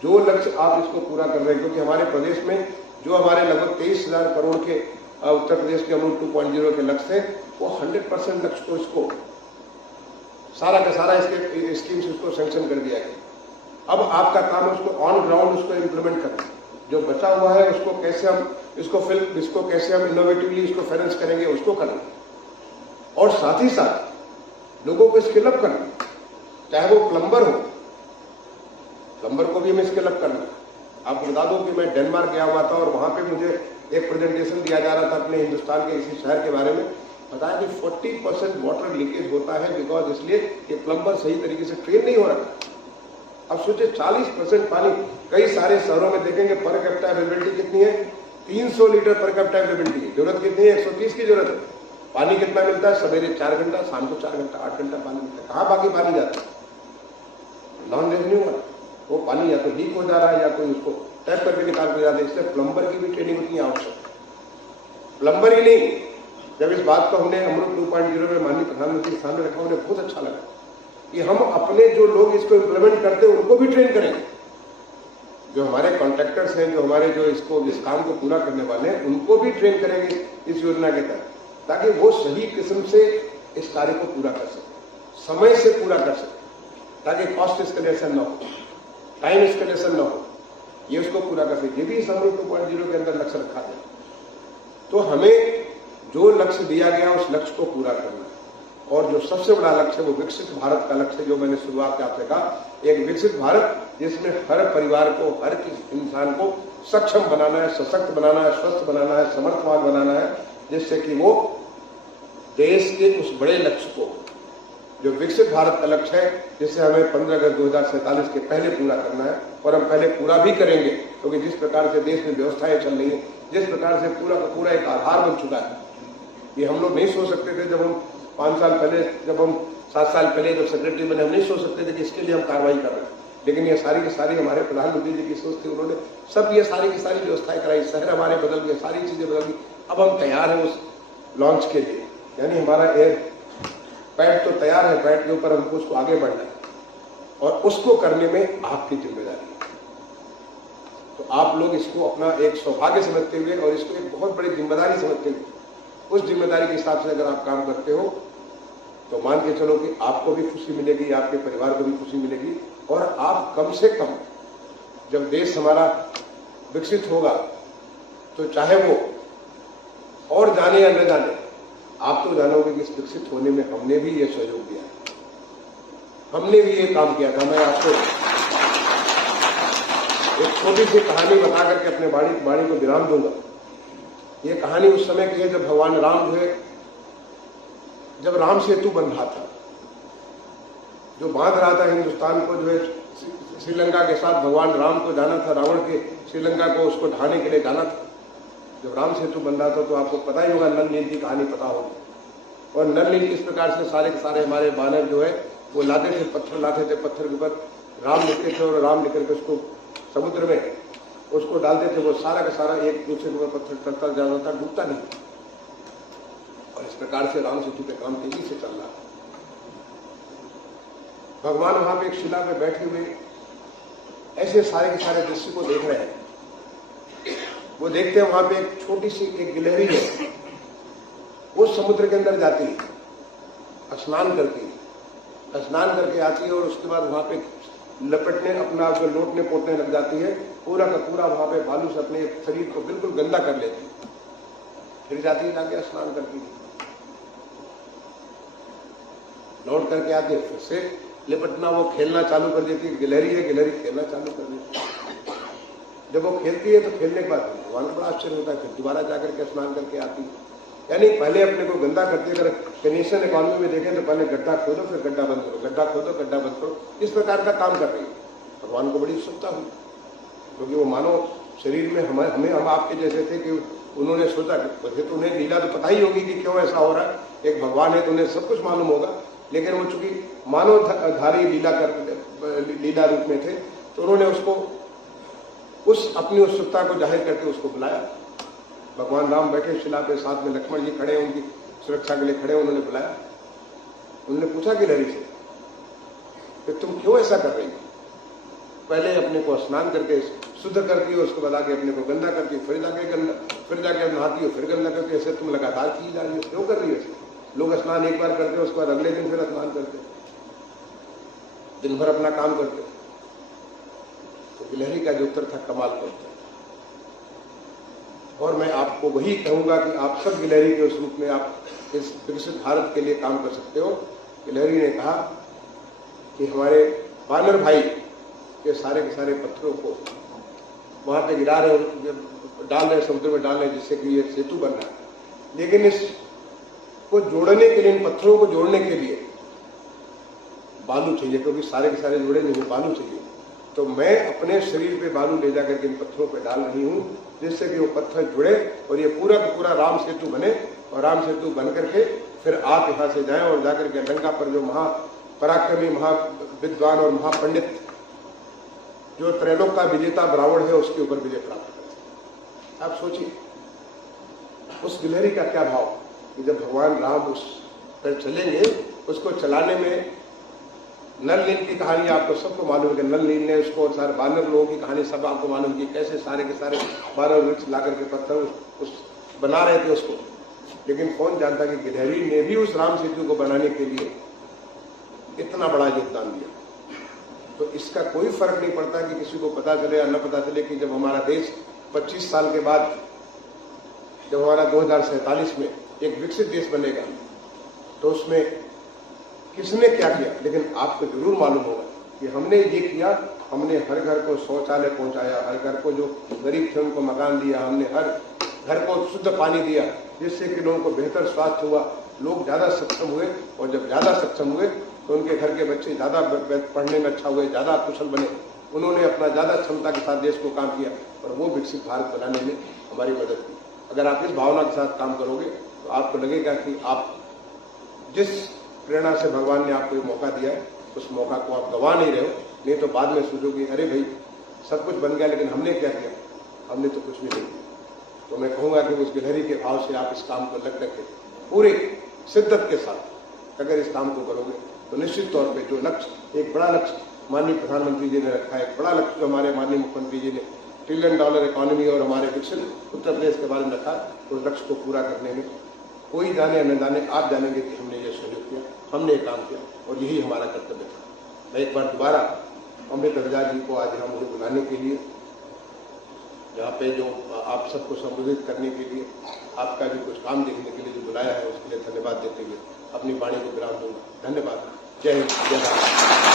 जो लक्ष्य आप इसको पूरा कर रहे हैं, क्योंकि हमारे प्रदेश में जो हमारे लगभग 23,000 करोड़ के उत्तर प्रदेश के अमृत 2.0 के लक्ष्य थे, वो 100% लक्ष्य को इसको सारा का सारा इसके स्कीम से उसको सैंक्शन कर दिया गया। अब आपका काम है उसको ऑन ग्राउंड उसको इम्प्लीमेंट करना। जो बचा हुआ है उसको कैसे हम इसको कैसे हम इनोवेटिवली इसको फाइनेंस करेंगे, उसको करना, और साथ ही साथ लोगों को स्किल अप करना। चाहे वो प्लम्बर हो, प्लम्बर को भी हमें स्किल अप करना। आपको बता दूं कि मैं डेनमार्क गया हुआ था और वहां पे मुझे एक प्रेजेंटेशन दिया जा रहा था अपने हिंदुस्तान के इसी शहर के बारे में। बताया कि 40% वाटर लीकेज होता है बिकॉज इसलिए कि प्लम्बर सही तरीके से ट्रेन नहीं हो रहा। अब सोचिए 40% पानी, कई सारे शहरों में देखेंगे पर कैपिटा अवेलेबिलिटी कितनी है, 300 लीटर पर कैपिटा अवेलेबिलिटी। जरूरत कितनी है, 130 की जरूरत है। पानी कितना मिलता है, सवेरे 4 घंटा, शाम को 4 घंटा, 8 घंटा पानी मिलता है। कहाँ बाकी पानी जाता है, नॉन रेवेन्यू वाला वो पानी या तो लीक हो जा रहा है या कोई उसको टैप करके निकाल के जाते हैं। इसलिए प्लम्बर की भी ट्रेनिंग उतनी आवश्यक है। प्लम्बर ही नहीं, जब इस बात को हमने अमृत 2.0 में माननीय प्रधानमंत्री के सामने रखा, उन्हें बहुत अच्छा लगा कि हम अपने जो लोग इसको इम्प्लीमेंट करते हैं उनको भी ट्रेन करेंगे। जो हमारे कॉन्ट्रैक्टर्स हैं, जो हमारे जो इस काम को पूरा करने वाले हैं, उनको भी ट्रेन करेंगे इस योजना के तहत, ताकि वो सही किस्म से इस कार्य को पूरा कर सके, समय से पूरा कर सके, ताकि कॉस्ट एस्केलेशन न हो, टाइम एस्केलेशन न हो, ये उसको पूरा कर सके। ये भी इस अमृत 2.0 के अंदर लक्ष्य रखा गया। तो हमें जो लक्ष्य दिया गया उस लक्ष्य को पूरा करना है। और जो सबसे बड़ा लक्ष्य है वो विकसित भारत का लक्ष्य, जो मैंने शुरुआत में आपसे कहा, एक विकसित भारत जिसमें हर परिवार को, हर किसी इंसान को सक्षम बनाना है, सशक्त बनाना है, स्वस्थ बनाना है, समर्थवान बनाना है, जिससे कि वो देश के उस बड़े लक्ष्य को, जो विकसित भारत का लक्ष्य है, जिसे हमें 15 अगस्त 2047 के पहले पूरा करना है। और हम पहले पूरा भी करेंगे, क्योंकि जिस प्रकार से देश में व्यवस्थाएं चल रही है, जिस प्रकार से पूरा का पूरा एक आधार बन चुका है, ये हम लोग नहीं सोच सकते थे जब हम 5 साल पहले, जब हम 7 साल पहले जब सेक्रेटरी बने, हम नहीं सोच सकते थे कि इसके लिए हम कार्रवाई कर रहे हैं। लेकिन ये सारी की सारी हमारे प्रधानमंत्री जी की सोच थी, उन्होंने सब ये सारी की सारी व्यवस्थाएं कराई, शहर हमारे बदल गए, सारी चीजें बदल गई। अब हम तैयार हैं उस लॉन्च के लिए, यानी हमारा एयर पैड तो तैयार है, पैड के ऊपर हमको उसको आगे बढ़ना है और उसको करने में आपकी जिम्मेदारी है। तो आप लोग इसको अपना एक सौभाग्य समझते हुए और इसको एक बहुत बड़ी जिम्मेदारी समझते हुए, उस जिम्मेदारी के हिसाब से अगर आप काम करते हो तो मान के चलो कि आपको भी खुशी मिलेगी, आपके परिवार को भी खुशी मिलेगी। और आप कम से कम जब देश हमारा विकसित होगा तो चाहे वो और जाने या न जाने, आप तो जानोगे कि इस विकसित होने में हमने भी ये सहयोग दिया, हमने भी ये काम किया था। मैं आपको एक छोटी सी कहानी बता करके अपने वाणी को विराम दूंगा। ये कहानी उस समय की है जब भगवान राम जो है, जब राम सेतु बन रहा था, जो बांध रहा था हिंदुस्तान को, जो है श्रीलंका के साथ भगवान राम को जाना था, रावण के श्रीलंका को उसको ढाने के लिए जाना था। जब राम सेतु बन रहा था तो आपको पता ही होगा, नल नील की कहानी पता होगी। और नल नील किस प्रकार से सारे के सारे हमारे बानर जो है वो लाते थे, पत्थर लाते थे, पत्थर के ऊपर राम लिखते थे और राम लिख करके उसको समुद्र में उसको डालते थे। वो सारा का सारा एक दूसरे के ऊपर पत्थर चलता जाता था, डूबता नहीं। और इस प्रकार से राम सेतु पे काम तेजी से चल रहा है। भगवान वहां पे एक शिला पे बैठे हुए ऐसे सारे के सारे दृश्य को देख रहे हैं। वो देखते हैं वहां पे एक छोटी सी एक गिलहरी है, वो समुद्र के अंदर जाती है, स्नान करके आती है और उसके बाद वहां पे लपेटने अपना जो लोटने पोटने लग जाती है, पूरा का पूरा वहां पे बालू से अपने शरीर को बिल्कुल गंदा कर लेती है। फिर जाती है, जाके स्नान करती है, लौट करके आती है, फिर से लिपटना वो खेलना चालू कर देती है। गिलहरी है, गिलहरी खेलना चालू कर देती है। जब वो खेलती है तो खेलने के बाद भगवान को बड़ा आश्चर्य होता है, फिर दोबारा जाकर के स्नान करके आती है। यानी पहले अपने को गंदा करती है। अगर कैनेशियन इकोनॉमी में देखें तो पहले गड्ढा खोदो, फिर गड्ढा बंद करो, गड्ढा खोदो, गड्ढा बंद करो, इस प्रकार का काम कर रही है। भगवान को बड़ी उत्सुकता हुई, क्योंकि वो मानव शरीर में हम आपके जैसे थे कि उन्होंने सोचा कि तो उन्हें लीला तो पता ही होगी कि क्यों ऐसा हो रहा है। एक भगवान है तो उन्हें सब कुछ मालूम होगा, लेकिन वो चूंकि मानवधारी लीला रूप में थे तो उन्होंने उसको उस अपनी उत्सुकता को जाहिर करके उसको बुलाया। भगवान राम बैठे शिला पे, साथ में लक्ष्मण जी खड़े, उनकी सुरक्षा के लिए खड़े, उन्होंने बुलाया। उन्होंने पूछा गिलहरी से कि तुम क्यों ऐसा कर रही हो? पहले अपने को स्नान करके शुद्ध करती हो, उसके बाद आगे अपने को गंदा करती हो, फिर जाके नहाती हो, फिर गंदा करती हो, ऐसे तुम लगातार की जा रही हो, क्यों कर रही हो? लोग स्नान एक बार करते हैं, उसके बाद अगले दिन फिर स्नान करते, दिन भर अपना काम करते। तो गिलहरी का जो उत्तर था कमाल का उत्तर, और मैं आपको वही कहूंगा कि आप सब गिलहरी के उस रूप में आप इस विकसित भारत के लिए काम कर सकते हो। गिलहरी ने कहा कि हमारे बानर भाई के सारे पत्थरों को वहां पे गिरा रहे, डाल रहे, समुद्र में डाल रहे, जिससे कि ये सेतु बन रहा है, लेकिन इसको जोड़ने के लिए, इन पत्थरों को जोड़ने के लिए बालू चाहिए, क्योंकि सारे के सारे जोड़े नहीं, बालू चाहिए। तो मैं अपने शरीर पे बालू ले जाकर के इन पत्थरों पे डाल रही हूं, जिससे कि वो पत्थर जुड़े और ये पूरा का पूरा राम सेतु बने, और राम सेतु बन करके फिर आप यहां से जाएं और जाकर के लंका पर जो महापराक्रमी, महाविद्वान और महापंडित, जो त्रैलोक का विजेता रावण है, उसके ऊपर विजय प्राप्त कर। आप सोचिए उस गिलहरी का क्या भाव कि जब भगवान राम उस पर चलेंगे, उसको चलाने में नल नील की कहानी आपको सबको मालूम है कि नल नील ने उसको, और सारे बानर लोगों की कहानी सब आपको मालूम कि कैसे सारे के सारे बानर वृक्ष ला करके पत्थर उस बना रहे थे उसको। लेकिन कौन जानता कि गिलहरी ने भी उस राम सेतु को बनाने के लिए इतना बड़ा योगदान दिया। तो इसका कोई फर्क नहीं पड़ता कि किसी को पता चले या न पता चले कि जब हमारा देश 25 साल के बाद, जब हमारा 2047 में एक विकसित देश बनेगा, तो उसमें किसने क्या किया, लेकिन आपको जरूर मालूम होगा कि हमने ये किया। हमने हर घर को शौचालय पहुंचाया, हर घर को जो गरीब थे उनको मकान दिया, हमने हर घर को शुद्ध पानी दिया, जिससे कि लोगों को बेहतर स्वास्थ्य हुआ, लोग ज्यादा सक्षम हुए, और जब ज्यादा सक्षम हुए तो उनके घर के बच्चे ज्यादा पढ़ने में अच्छा हुए, ज्यादा कुशल बने, उन्होंने अपना ज्यादा क्षमता के साथ देश को काम किया और वो विकसित भारत बनाने में हमारी मदद की। अगर आप इस भावना के साथ काम करोगे तो आपको लगेगा कि आप जिस प्रेरणा से भगवान ने आपको ये मौका दिया है उस मौका को आप गंवा नहीं रहे हो। नहीं तो बाद में सोचोगे अरे भाई सब कुछ बन गया लेकिन हमने क्या किया, हमने तो कुछ भी नहीं किया। तो मैं कहूँगा कि उस गिलहरी के भाव से आप इस काम को लग करके पूरे शिद्दत के साथ अगर इस काम को करोगे तो निश्चित तौर पे जो लक्ष्य, एक बड़ा लक्ष्य माननीय प्रधानमंत्री जी ने रखा है, एक बड़ा लक्ष्य जो हमारे माननीय मुख्यमंत्री जी ने $1 ट्रिलियन इकोनॉमी और हमारे विकसित उत्तर प्रदेश के बारे में रखा, तो उस लक्ष्य को पूरा करने में कोई जाने न जाने आप जानेंगे कि हमने ये सहयोग किया, हमने ये काम किया और यही हमारा कर्तव्य था। मैं एक बार दोबारा अमृत हजारा जी को आज यहाँ मुझे बुलाने के लिए, यहाँ पे जो आप सबको संबोधित करने के लिए, आपका भी कुछ काम देखने के लिए जो बुलाया है उसके लिए धन्यवाद देते हुए अपनी वाणी को विराम दूंगा। धन्यवाद। जय हिंद, जय भारत।